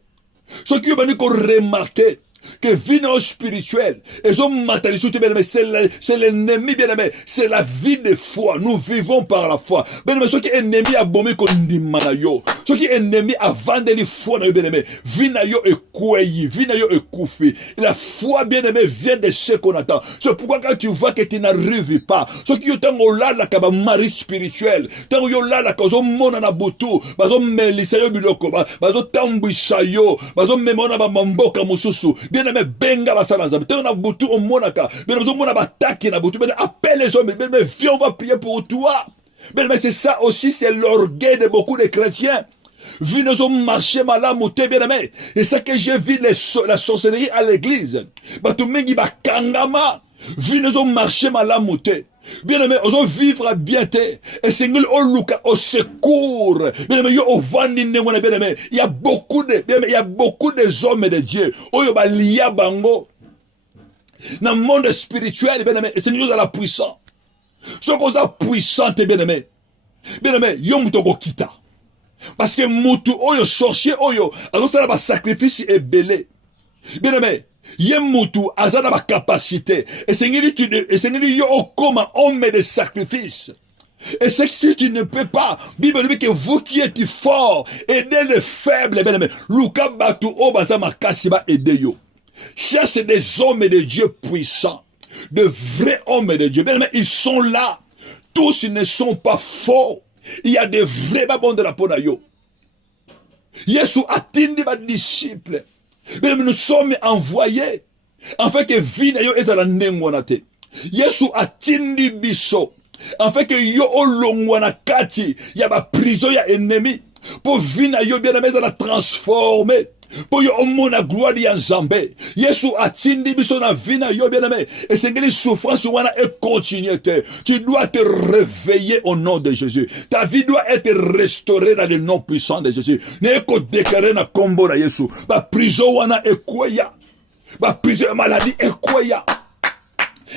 ce que vous remarquer que vie spirituelle et c'est l'ennemi bien aimé, c'est la vie de foi. Nous vivons par la foi. Bien aimé, ce qui est ennemi a bombé qu'on dit manayo, ce qui est ennemi a vendu les foi bien aimé, vie na yo est kouyi, vie na yo est koufi. La foi bien aimé vient de ce qu'on attend. C'est pourquoi quand tu vois que tu n'arrives pas, ce qui est en là la kaba mari spirituel, tant yo là la kazo mona na butu, bazo melisa yo biloko, bazo tambisa yo, bazo memona ba mamboka mususu. Bien aimé, benga basala Nzambe. T'es na butu au monaka. Bien aimé, on a attaqué na butu. Bien appelle les hommes. Bien aimé, viens, on va prier pour toi. Bien aimé, c'est ça aussi, c'est l'orgueil de beaucoup de chrétiens. Vu nos hommes marcher malamouté, bien aimé. Et ça que j'ai vu la sorcellerie à l'église. Batumengi bakangama. Vu nos hommes marcher malamouté. Bien aimé, on va vivre bien té. Et Seigneur, on luka au secours. Bien aimé, yo au vandi nengwana bien aimé. Il y a beaucoup de, bien aimé, il y a beaucoup de hommes et de Dieu. Oyo ba liya bango. Dans le monde spirituel, bien aimé, et Seigneur, la puissant. Ce qu'on a puissante, bien aimé. Bien aimé, yo mutoko kita. Parce que mutu oyo sorcier oyo, alors ça va sacrifice et belé. Bien aimé. Yemutu azana ba capacité et Seigneur yo comme homme de sacrifice et c'est que si tu ne peux pas Bible dit que vous qui êtes forts aidez les faibles bien aimé luka batu o bazama kasiba aider yo cherche des hommes de Dieu puissants de vrais hommes de Dieu bien aimé ils sont là tous ne sont pas faux il y a des vrais babons de la pona yo Yesu atindi ba disciples. Mais nous sommes envoyés afin que vie na yo ezala ndengwana te. Yesu atindi biso afin que yo olongwana kati ya ba prison ya ennemi pour vie na yo bien aimé ezala transformer. Pour yo omona gloire ya Nzambe. Yesu atindi biso na vie na yo bien aimé. Et c'est que les souffrances wana et continuité. Tu dois te réveiller au nom de Jésus. Ta vie doit être restaurée dans le nom puissant de Jésus. Ne ko déclarer na kombo na Yesu. Ba prison wana ekweya. Ba prison maladie ekweya.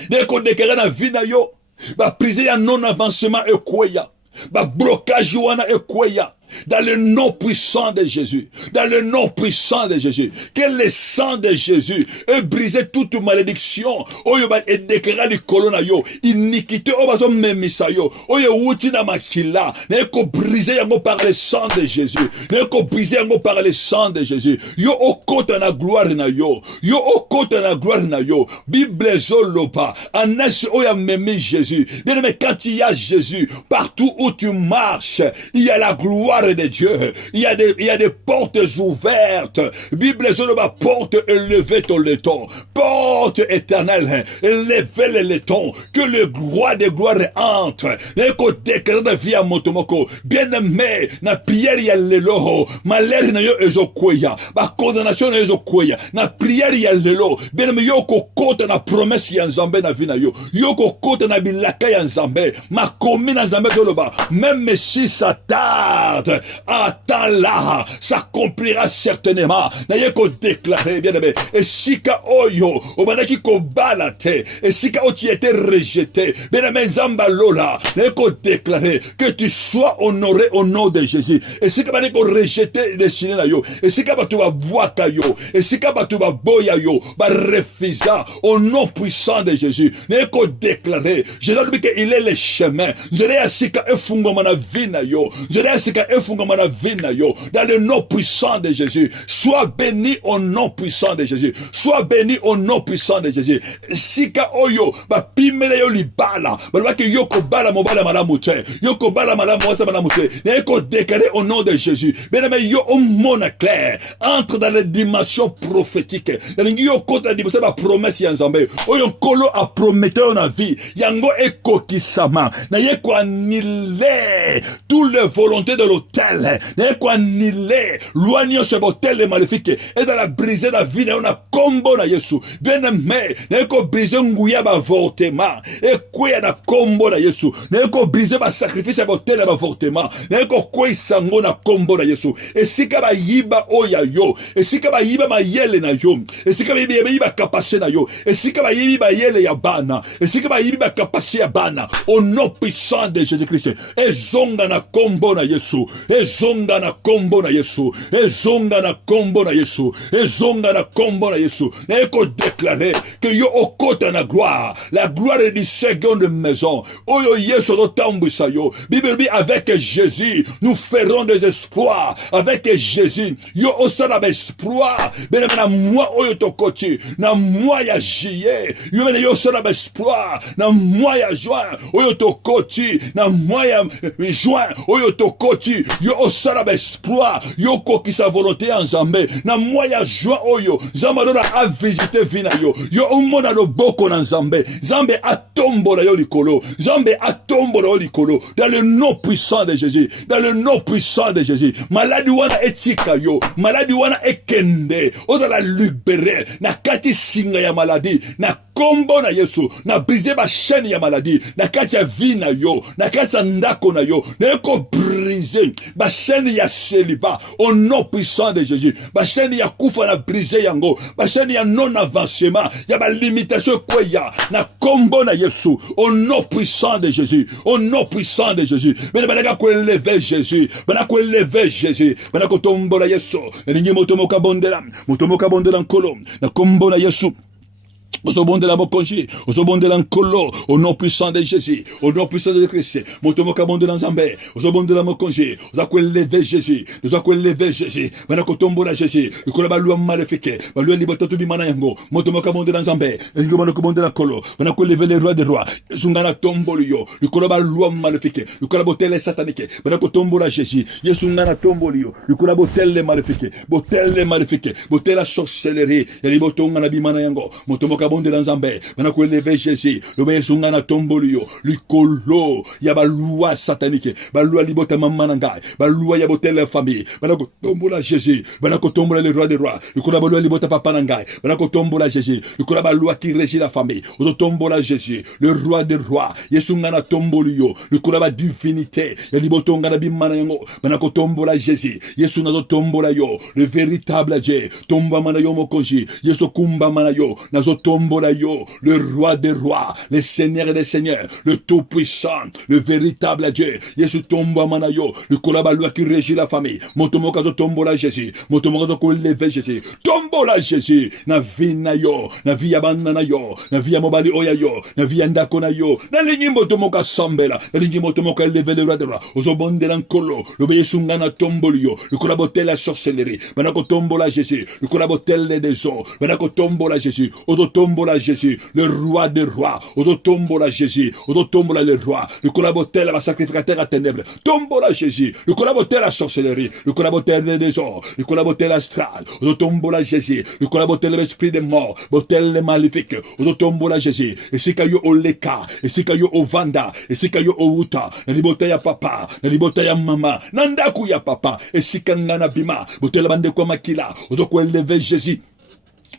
Ne ko déclarer na vie na yo. Ba prison ya non avancement ekweya. Ba blocage wana ekweya. Dans le nom puissant de Jésus. Dans le nom puissant de Jésus. Que le sang de Jésus ait brisé toute malédiction. Oyo ba et déclaré le colonna yo. Iniquité obazo memisa yo. Oyo wuti na makila. Neko brisé yango par le sang de Jésus. Neko brisé yango par le sang de Jésus. Yo okota na gloire na yo. Yo okota na gloire na yo. Bible zolopa. Anas oya memi Jésus. Bien aimé, quand il y a Jésus, partout où tu marches, il y a la gloire de Dieu. Il y a des portes ouvertes. Bible sur la porte élevée ton laiton. Porte éternelle. Élevez le laiton. Que le roi des gloires entre. Et qu'on déclare de vie à motomoko. Bien aimé. Na prière y a l'élo. Malheur na yo ezokweya. Ba condamnation na ezokweya. Na prière y a l'élo. Bien aimé yo ko kote na promesse ya Nzambe na vie na yo. Yo ko kote na bilaka ya Nzambe. Ma commune na Nzambe zoloba. Même si ça tarde. attends-là, s'accomplira certainement. Naye ko déclarer, bien aimé. Et sika oyo, omanaki ko balate, et sika o tu étais rejeté, bien aimé Zamba Lola, naye ko déclarer que tu sois honoré au nom de Jésus. Et sika bane ko rejeté destiné na yo, et sika batu ba boaka yo, et sika batu ba boya yo, ba refusa au nom puissant de Jésus. Naye ko déclarer, Jésus a dit qu'il est le chemin. Nzere ya sika efungo mana vina yo, nzere ya sika efungo mana vina yo, dans le nom puissant de Jésus. Sois béni au nom puissant de Jésus. Sois béni au nom puissant de Jésus. Sika oyo, ba pimele yo libala, ba ki yoko bala mobala malamu te, yoko bala malamu wasa malamu te, ne ko déclarer au nom de Jésus. Bien aimé, yo au monde clair, entre dans les dimensions prophétiques. Yalingi yo kota la dimension ba promesse ya Nzambe. Oyo kolo a prometté na vie, yango ekokisama, na ye ko annihiler toutes les volontés de l'autel, na ye ko annihiler loigner ce hôtel maléfique et dans la briser la vie na kombo na Yesu. Bien aimé, na ye ko briser nguya ba avortement et quoi na kombo na Yesu, na ye ko briser ba sacrifice ba hôtel ba avortement, na ye ko quoi sango na kombo na Yesu. Et sika ba yiba oya yo, et sika ba yiba ma yele na yo, et sika ba yiba kapase na yo, et sika ba yiba yele ya bana, et sika ba yiba kapase ya bana, au nom puissant de Jésus-Christ. Et zonga na kombo na Yesu, et zonga na kombo na Yesu, et zonga na kombo na Yesu, et zonga na kombo na Yesu. Et qu'on déclarer que yo okota na gloire, la gloire est du seconde maison. Oyo Yesu do tambusa yo. Bible dit avec Jésus, nous ferons des espoirs. Avec Jésus, yo osana espoir. Ben na moi oyo tokoti, na moi ya juillet, yo ben yo osana espoir, na moi ya juin, oyo tokoti, na moi ya juin, oyo tokoti, yo osana espoir, yo koki sa volonté en Nzambe, na moi ya juin oyo, Nzambe a visité vina yo, yo omona no boko na Nzambe, Nzambe atombola yo likolo, Nzambe atombola yo likolo, dans le nom puissant de Jésus, dans le nom puissant de Jésus, maladie wana etika yo, maladie wana ekende, ozala libéré, na kati singa ya maladie, na kombo na Yesu, na brise ba chaîne ya maladie, na kati ya vie na yo, na kati ya ndako na yo, na ko brise ba chaîne ya célibat, au nom puissant de Jésus, ba chaîne ya kufa na brise yango, ba chaîne ya non avancement, ya ba limitation kwa ya, na kombo na Yesu, au nom puissant de Jésus, au nom puissant de Jésus, mais banaka ko élever Jésus, banaka ko élever Jésus, banaka ko tombola Yesu, ningi motomoka bondela nkolo, na kombo na Yesu. Osobondela mokonji, osobondela nkolo, au nom puissant de Jésus, au nom puissant de Christ, motomoka bondela Nzambe, osobondela mokonji, ozako élever Jésus, ozako élever Jésus, banako tombola Jésus, ikola balua maléfique, balua libotatu bimana yango, motomoka bondela Nzambe, ngo banako bondela nkolo, banako élever les rois des rois, sungana tombolo yo, ikola balua maléfique, ikola botele satanique, banako tombola Jésus, yesungana tombolo yo, ikola botele maléfique, botele la sorcellerie, elibotonga na bimana yango, motomoka bonde dans Nzambe, bana ko élever Jésus, le besunga na tombolio, likolo, ya ba loi satanique, ba loi libota mamana ngai, ba loi ya botel famille, bana ko tombola Jésus, bana ko tombola le roi des rois, ikola ba loi libota papa ngai, bana ko tombola Jésus, ikola ba loi qui régit la famille, o tombola Jésus, le roi des rois, yesunga na tombolio, ikola ba divinité, ya libotonga na bimana yango, bana ko tombola Jésus, yesunga do tombola yo, le véritable Dieu, tomba mana yo mokonji, yeso kumba mana yo, nazo tombola yo, le roi des rois, le seigneur des seigneurs, le tout-puissant, le véritable Dieu. Yesu tomba manayo, le kolabalua qui régit la famille. Motomoka to tombola Jésus, motomoka to ko lever Jésus. Tombola Jésus, na vie na yo, na vie abana na yo, na vie mobali oya yo, na vie ndako na yo. Na lingi motomoka sambela, na lingi motomoka lever le roi des rois. Ozobonde lankolo, le beyesunga na tombolio, le kolabotel la sorcellerie. Manako tombola Jésus, le kolabotel des eaux, manako tombola Jésus. Ozotombola Jésus, le roi des rois. Ozotombola Jésus, ozotombola le roi. Le collaborateur, la sacrificateur à ténèbres. Tombola Jésus, le collaborateur la sorcellerie. Le collaborateur des eaux, le collaborateur astral. Ozotombola Jésus, le collaborateur l'esprit des morts. Botel les maléfiques. Ozotombola Jésus. Et si kayo o leka, et si kayo o vanda, et si kayo o uta. Nalibota ya papa, nalibota ya mama. Nandaku ya papa. Et si kangana bima. Botel bande kwa makila. Ozoko élever Jésus.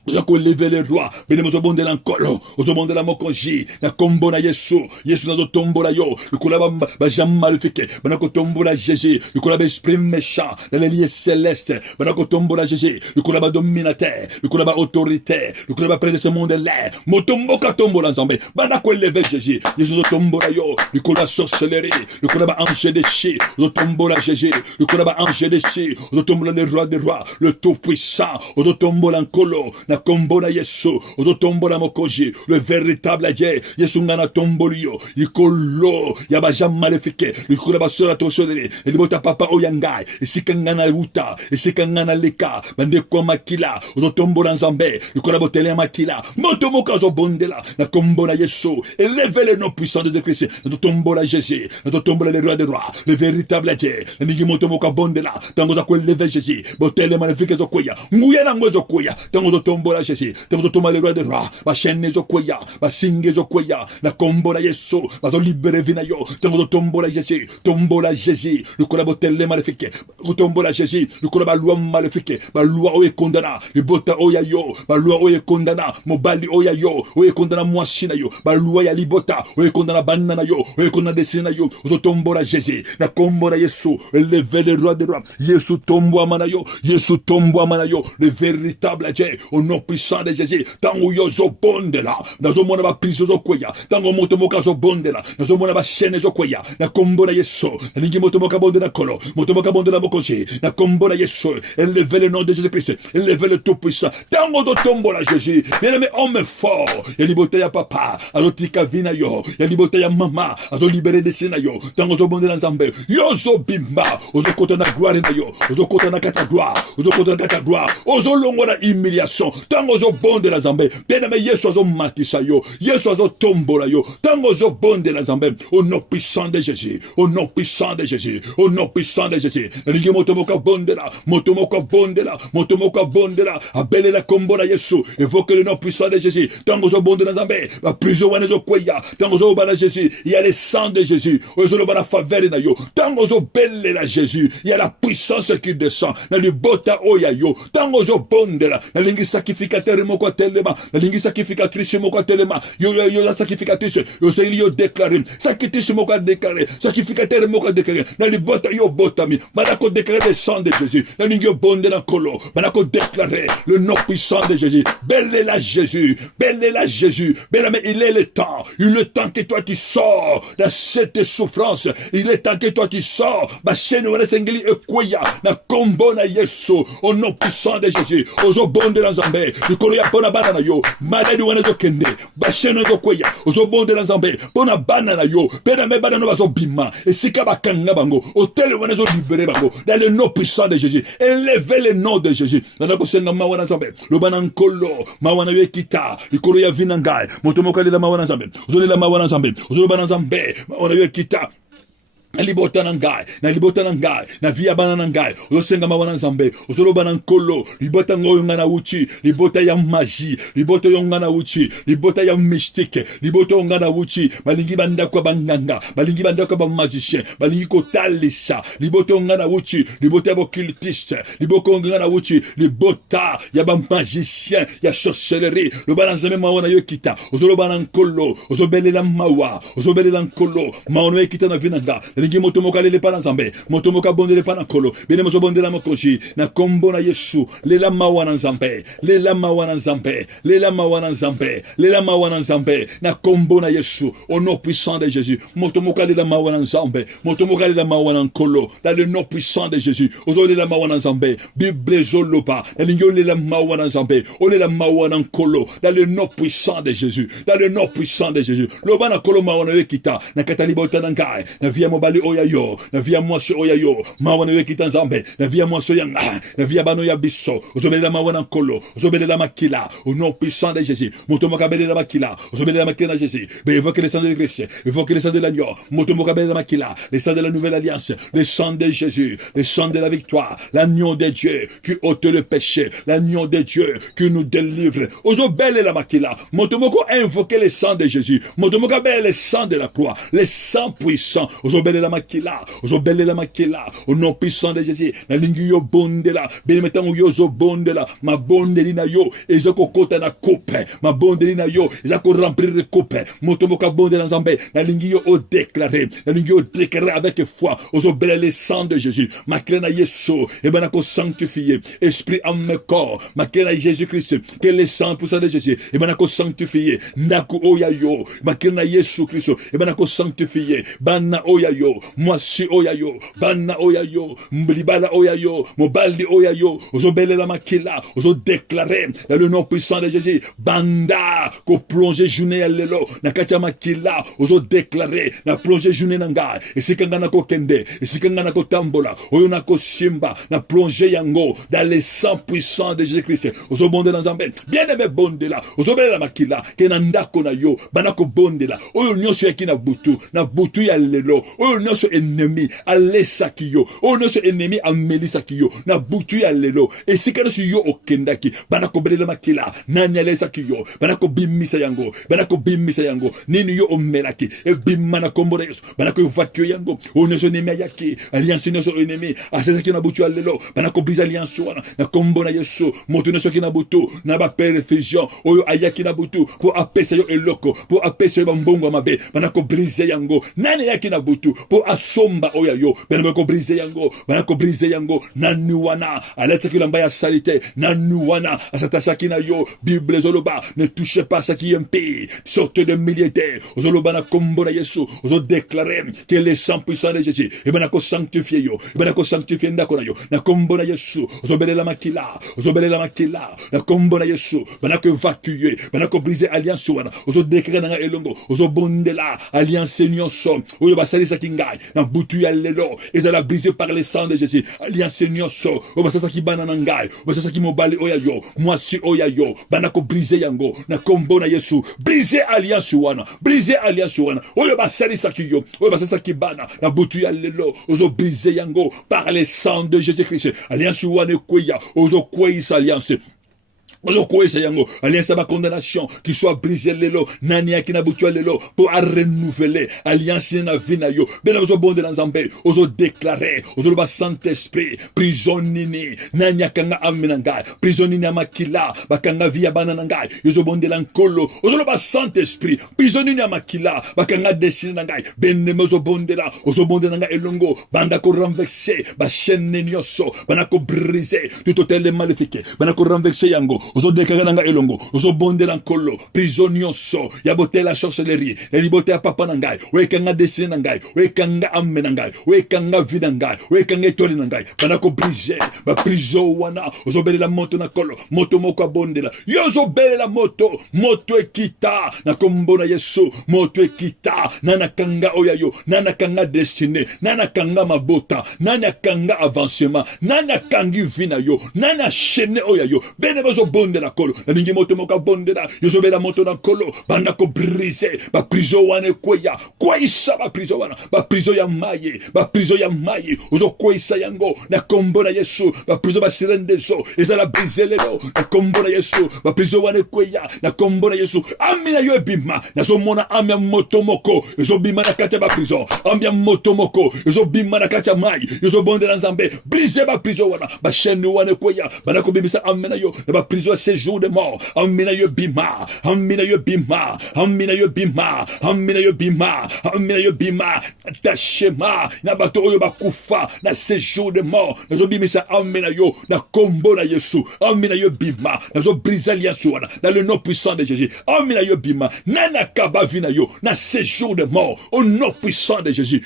Ozako lever les rois, bene mozobonde la nkolo, ozobonde la mokonji, na kombo na Yesu, Yesu nazo tombo la yo, lukola ba jam maléfique, banako tombo la Jésus, lukola ba esprit méchant, dans les lieux célestes, banako tombo la Jésus, lukola ba dominateur, lukola ba autoritaire, lukola ba près de ce monde-là, motombo ka tombo la Nzambe, banako lever Jésus, Yesu nazo tombo la yo, lukola sorcellerie, lukola ba ange de chi, ozo tombo la Jésus, lukola ba ange de chi, ozo tombo le roi des rois, le tout puissant, ozo tombo la nkolo, na kombo na Yesu, ozo tombo la mokoji, le véritable Dieu, Yesu ngana tombo liyo, ikolo, yaba jam maléfique, likula ba sora to sodele, elibota papa oyangai, isika ngana uta, isika ngana leka, bande kwa makila, ozo tombo la Nzambe, likula botele makila, moto moka zo bondela, na kombo na Yesu, élevez le nom puissant de Christ, na tombo la Jésus, na tombo le roi des rois, le véritable Dieu, na ningi moto moka bondela, tango za ko lever Jésus, botele maléfique zo koya, nguya na ngwezo koya, tango zo tombo la Jésus, tango zo tomba le roi des rois, ba chaîne zo koya, ba singe zo koya, na kombo na Yesu, ba zo libérer vina yo, tango zo tombo la Jésus, tombo la Jésus, le kola botele maléfique, tombo la Jésus, le kola ba loi maléfique, ba loi o e kondana, le bota o ya yo, ba loi o e kondana, mobali o ya yo, o e kondana mwashina yo, ba loi ya libota, o e kondana banana yo, o e kondana desina yo, zo tombo la Jésus, na kombo na Yesu, lever le roi des rois, Yesu tombo amana yo, Yesu tombo amana yo, le véritable Dieu, au nom puissant de Jésus, tango yo zo bondela, nazo mona ba prison zo koya, tango moto moka zo bondela, nazo mona ba chaîne zo koya, na kombo na Yesu, ningi moto moka bondela kolo, moto moka bondela mokoji, na kombo na Yesu, élevez le nom de Jésus-Christ, élevez le tout puissant, tango zo tombo la Jésus, bien aimé homme fort, ya libota ya papa, azotika vina yo, ya libota ya mama, azo libéré de sina yo, tango zo bondela Nzambe, yo zo bimba, ozo kota na gloire na yo, ozo kota na kata gloire, ozo kota na kata gloire, ozo longo na humiliation, tango zo bondela Nzambe, bien aimé Yesu azo matisa yo, Yesu azo tombola yo, tango zo bondela Nzambe, au nom puissant de Jésus, au nom puissant de Jésus, au nom puissant de Jésus, ringi motomoka bondela, motomoka bondela, motomoka bondela, abele la kombo na Yesu, évoque le nom puissant de Jésus, tango zo bondela Nzambe, la prison wane zo kweya, tango zo bana Jésus, il y a le sang de Jésus, ozo lo bana faveur na yo, tango zo belle la Jésus, il y a la puissance qui descend, na libota oya yo, tango zo bondela, na lingi sacrificateur moko telema, na lingi sacrificatrice moko telema, yo la sacrificatrice, yo se yo déclaré, sacrificatrice moko déclaré, sacrificateur moko déclaré, na libota yo botami, manako déclaré le sang de Jésus, na lingi yo bondela kolo, manako déclaré le nom puissant de Jésus, belle la Jésus, belle la Jésus, belle mais il est le temps que toi tu sors de cette souffrance, il est temps que toi tu sors, ma chaîne wana sengeli ekoya, na kombo na Yesu, au nom puissant de Jésus, ozo bonde la Nzambe, likolo ya pona bana na yo, maladi wana zo kende, ba chaîne zo koya, ozo bonde la Nzambe, pona bana na yo, pena me bana no bazo bima, esika bakanga bango, hôtel wana zo libérer bango, dans le nom puissant de Jésus, élevez le nom de Jésus, na ko senga ma wana Nzambe, lo bana nkolo, ma wana yo kita, likolo ya vinangai, motomoka la ma wana Nzambe, ozo la ma wana Nzambe, ozo bana Nzambe, ma wana yo kita, na libota nangai, na via bana nangai, osenga mawana Nzambe, ozolo bana nkolo, libota ngoyo ngana uchi, libota ya magie, libota yo ngana uchi, libota ya mystique, libota yo ngana uchi, balingi banda kwa banganga, balingi banda kwa magicien, balingi ko talisa, libota yo ngana uchi, libota ya occultiste, libota yo ngana uchi, libota ya ba magicien, ya sorcellerie, lo bana Nzambe mawana yo kita, ozolo bana nkolo, ozobelela mawa, ozobelela nkolo, mawana yo kita na vinanga, lingi motomoka lele pana Nzambe, motomoka bondele pana kolo, bene mozo bondela mokoji, na kombo na Yesu, lela mawana Nzambe, lela mawana Nzambe, lela mawana Nzambe, lela mawana Nzambe, na kombo na Yesu, au nom puissant de Jésus, motomoka lela mawana Nzambe, motomoka lela mawana nkolo, dans le nom puissant de Jésus, ozo lela mawana Nzambe, Bible zolopa, lingi lela mawana Nzambe, lela mawana nkolo, dans le nom puissant de Jésus, dans le nom puissant de Jésus, lobana kolo mawana wekita, na katalibota nangai, na via mobali oya yo, na via mwaso oya yo, mawana wekita Nzambe, na via mwaso ya nga, na via bano ya biso, ozobele la mawana nkolo, ozobele la makila, au nom puissant de Jésus, motomoka bele la makila, ozobele la makila na Jésus, ben évoque le sang de Christ, évoque le sang de l'agneau, motomoka bele la makila, le sang de la nouvelle alliance, le sang de Jésus, le sang de la victoire, l'agneau de Dieu qui ôte le péché, l'agneau de Dieu qui nous délivre, ozobele la makila, motomoko invoquer le sang de Jésus, motomoka bele le sang de la croix, le sang puissant, ozobele la makila, ozobele la makila, au nom puissant de Jésus, na lingi yo bondela, benemetango yo zo bondela, ma bondeli na yo, ezoko kota na coupe, ma bondeli na yo, ezako remplir de coupe, motomoka bondela nzambe, na lingi yo o déclarer, na lingi yo déclarer avec foi, ozobele le sang de Jésus, ma na Yesu, et ben ako sanctifié, esprit en mes corps, ma na Jésus-Christ, que le sang pour ça de Jésus, et ben ako sanctifié, naku oya yo, ma na Yesu Christ, et ben ako sanctifié, bana oya yo, moi si oya yo, bana oya yo, mblibala oya yo, mobali oya yo, ozobele la makila, ozo déclarer, dans le nom puissant de Jésus, banda, ko plonger journée à l'élo, na katia makila, ozo déclarer, na plonger journée nanga, et si kangana ko kende, et si kangana ko tambola, oyo na ko simba, na plonger yango, dans les sang puissants de Jésus-Christ, ozo bonde dans Zambé, bien aimé bonde là, ozobele la makila, kenanda kona yo, banako bonde là, oyo nyonso yaki na butu ya lelo, oyo nyonso ennemi, alesaki yo, oyo nyonso ennemi amelisaki yo, na butu ya lelo, et si kana su yo okendaki, banako belela makila, nani alesaki yo, banako bimisa yango, nini yo omelaki, e bimana kombora yesu, banako evakio yango, oyo nyonso ennemi ayaki, alliance nyonso ennemi, asesaki na butu ya lelo, banako brise alliance wana, na kombona yesu, moto nyonso ki na butu, na ba perfusion, oyo ayaki na butu, pour apesa yo eloko, pour apesa yo bambongo mabe, banako brise yango, nani yaki na butu, pour asomba oya yo, banako brise yango, nani wana, aletaki lamba ya salite, nani wana, asatashaki na yo, Bible zoloba, ne touchez pas ce qui est impie, sortez de militaires, zoloba na kombo na yesu, ozo déclarer que le sang puissant de Jésus, et banako sanctifié yo, et banako sanctifié ndako na yo, na kombo na yesu, ozobele la makila, na kombo na yesu, banako évacuer, banako briser alliance wana, ozo déclarer na elongo, ozo bondela alliance nyonso, oyo basalisa kingai, na butu ya lelo, ezala brisé par le sang de Jésus, alliance nyonso, oyo basasa ki banana ngai, basasa ki mobali oya yo, mwasi oya yo, banako briser yango, na kombo na yesu, briser alliance wana, oyo basalisa ki yo, oyo basasa ki bana, na butu ya lelo, ozo briser yango, par le sang de Jésus-Christ, alliance wana kweya, ozo kweyisa alliance, alliance à condamnation qui soit brisée lelo nani akina butu lelo pour renouveler alliance na vina yo ben ozo bonde dans Zambé ozo déclarer ozo ba Saint-Esprit prison nini nani akanga amenanga prison nini makila bakanga via banana ngai ozo bonde lankolo ozo ba Saint-Esprit prison nini makila bakanga desine ngai ben ozo bonde nanga elongo banda ko renverser ba chaîne nyoso bana ko briser tout hôtel maléfique bana ko renverser yango ozo déclarer nanga elongo ozo bonde lankolo prison nyonso ya bote la sorcellerie ya libote ya papa nangai wekanga desine nangai wekanga amme nangai wekanga vida nangai wekanga etoli nangai bana ko briser ba prison wana ozo belela moto na kolo moto moko abondela yozo belela moto ekita na kombo na Yesu moto ekita nana kanga oyayo nana kanga destiny nana kanga mabota nana kanga avancement nana kangi vina yo nana chaîne oyayo bene bazo bondela kolo ningi moto moka bondela yozo bela moto na kolo banda ko briser ba prison wana kweya kwisa ba prison wana ba prison ya maye ozo kwisa yango na kombo na Yesu ba prison ba sirene deso ezala briser lelo na kombo na Yesu ba prison wana kweya na kombo na Yesu amina yo ebima na zo mona amia moto moko ezo bima na kati ba prison amia moto moko ezo bima na kati mai ezo bonde na Nzambe briser ba prison wana ba chaîne wana kweya bana ko bimisa amina yo na ba prison séjour de mort amina yo bima tachema na bato oyo bakufa na séjour de mort nazo bimisa amina yo na kombo na Yesu amina yo bima nazo briser alliance wana dans le nom puissant de Jésus amina yo bima nana kaba vina yo na séjour de mort au nom puissant de Jésus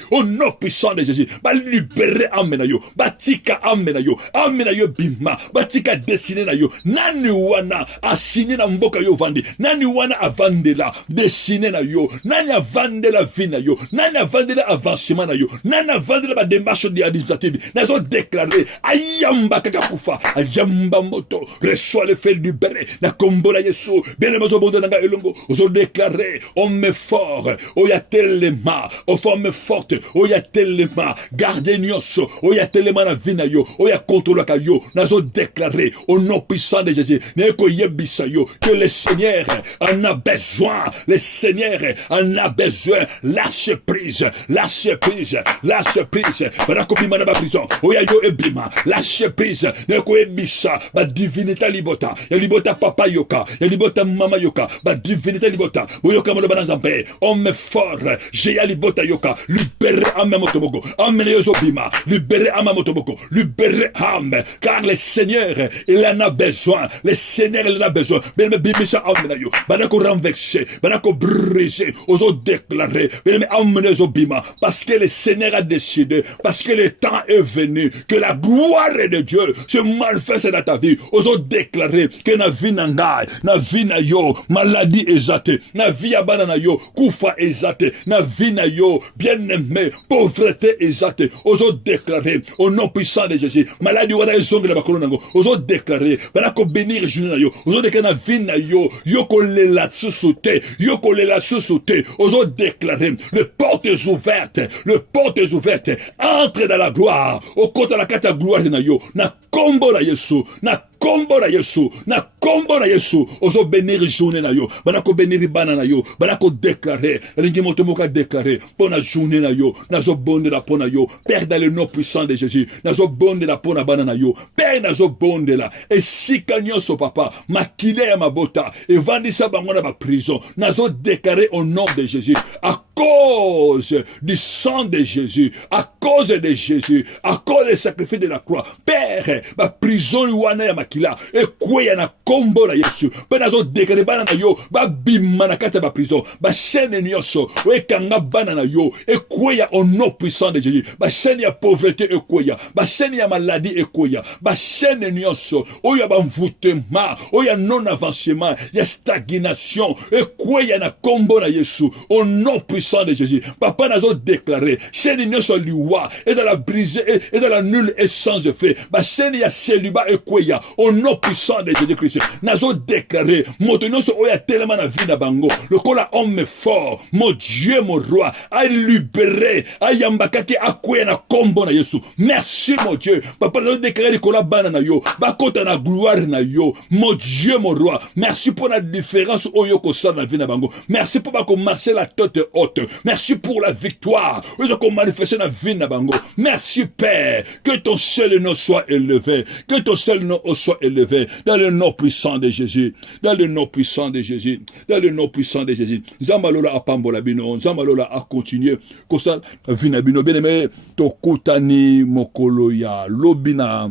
ba libérer amina yo batika amina yo bima batika dessiner na yo nani wana assigné na mboka yo vandi nani wana avandela dessiner na yo nani avandela vina yo nani avandela avancement na yo nani avandela ba démarche administrative nazo déclarer ayamba kaka kufa ayamba moto reçoit le fait du béré na kombo na Yesu bien mazo bondo nanga elongo ozo déclarer homme fort oya telema o forme forte oya telema garder nyonso oya telema na vina yo oya contrôler ka yo nazo déclarer au nom puissant de Jésus Neko yebisayo, que le Seigneur en a besoin. Le Seigneur en a besoin. Lâche prise, lâche prise, lâche prise. Banakobima na ba prison. Oya yo ebima, lâche prise. Neko ebisa, ba divinité libota. Ya libota papa yoka, ya libota mama yoka, ba divinité libota. Oyoka mo banazambe. Homme fort, j'ai libota yoka. Libéré ame motoboko, ame yozo bima. Libéré ame motoboko, libéré ame. Car le Seigneur, il en a besoin. Le Seigneur, il en a besoin. Bien me bimisa ame na yo. Banako renverser, banako briser, ozo déclarer. Bien me ame yozo bima. Parce que le Seigneur a décidé, parce que le temps est venu, que la gloire de Dieu se manifeste dans ta vie. Ozo déclarer que na vie nangai, na vie na yo, maladie exate, na vie abana na yo, kufa exate, na vie na yo, bien-aimé, pauvreté exate. Ozo déclarer au nom puissant de Jésus, maladie wana ezonge na bakolo nango. Ozo déclarer, banako bénir journée na yo. Ozo déclarer na vie na yo, yoko lela susute, yoko lela susute. Ozo déclarer, les portes ouvertes, les portes ouvertes, entre dans la gloire, au côté de la carte gloire na yo, na kombo na Yesu, na kombo na Yesu, na kombo na Yesu. Ozo bénir journée na yo, banako bénir bana na yo, banako déclarer, ringi motomoka déclarer, pona journée na yo, nazo bonde la pona yo, Père dans le nom puissant de Jésus, nazo bonde la pona bana na yo, Père nazo bonde la, et si kanyoso papa, makile ya mabota, et vandisa bangona ba prison, nazo déclarer au nom de Jésus, à cause du sang de Jésus, à cause de Jésus, à cause du sacrifice de la croix, Père, ma prison wana ya makila, et quoi ya na kombo na Yesu, pe nazo déclarer bana na yo, ba bima na kata ba prison, ba chaîne nyoso, e kanga bana na yo, et quoi ya au nom puissant de Jésus, ba chaîne ya pauvreté et quoi ya, ba chaîne ya maladie et quoi ya, ba chaîne nyoso, o ya ba envoûtement, o ya non avancement, ya stagnation, et quoi ya na kombo na Yesu, au nom puissant de Jésus, papa nazo déclarer, chaîne nyoso liwa, et dans la brisée, et dans la nulle et sans effet, ba chaîne ya célibat et quoi ya, au nom puissant de Jésus-Christ, nazo déclarer, motonyoso oya tellement na vie na bango, le kola homme fort, mon Dieu, mon roi, a libéré, a yambakaki a kwe na kombo na Yesu. Merci mon Dieu, papa nazo déclarer le kola bana na yo, bakota na gloire na yo, mon Dieu, mon roi, merci pour la différence oyo ko sa na vie na bango, merci pour bako marcher la tête haute, merci pour la victoire, oyo ko manifester na vie na bango, merci Père, que ton seul nom soit élevé, que ton seul nom soit élevé, dans le nom puissant de Jésus, dans le nom puissant de Jésus, dans le nom puissant de Jésus. Zambalola apambola bino, Zambalola a continuer, kosa vina bino, bien aimé, tokutani mokolo ya lobina.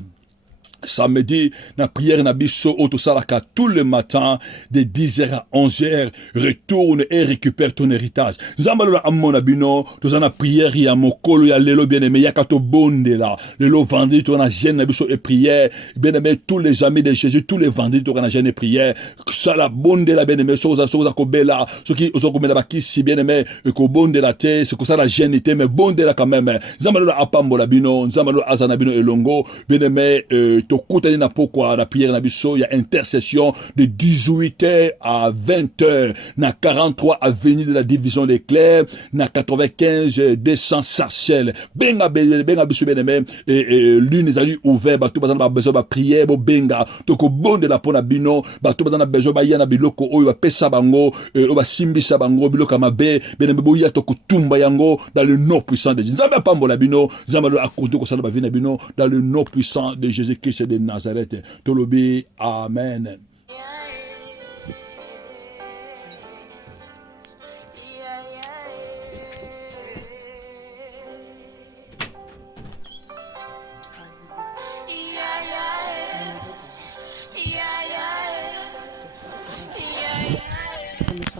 Samedi, na prière na biso otosalaka tous les matins de 10h à 11h, retourne et récupère ton héritage. Zambalola amona bino, tozana prière ya mokolo ya lelo bien-aimé, yaka to bonde la. Lelo vendredi to na jeûne na biso et prière. Bien-aimé, tous les amis de Jésus, tous les vendredis to na jeûne et prière. Ça la bonde la bien-aimé, soza ko bela, ce qui ozo ko mela bakisi bien-aimé, ko bonde la te, c'est que ça la jeûne était mais bonde la quand même. Zambalola apambola bino, Zambalola azana bino elongo, bien-aimé, Koutani na pokwa la prière na biso, il y a intercession de 18h à 20h na 43 avenue de la division des Clercs, na 95 200 Sarcelles. Benga biso bien-aimé, et l'une est allée ouvert, bato bazana ba besoin ba prière, bo benga, toko bonde la pona bino, bato bazana besoin ba yana biloko oyo ba pesa bango, ba simbisa bango biloko mabe, bien-aimé boya toko tumba yango dans le nom puissant de Jésus. Zamba pambola bino, zamba lo akonto ko sala ba vina bino dans le nom puissant de Jésus-Christ de Nazareth. Tolobi, amen.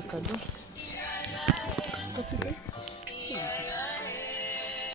Yeah.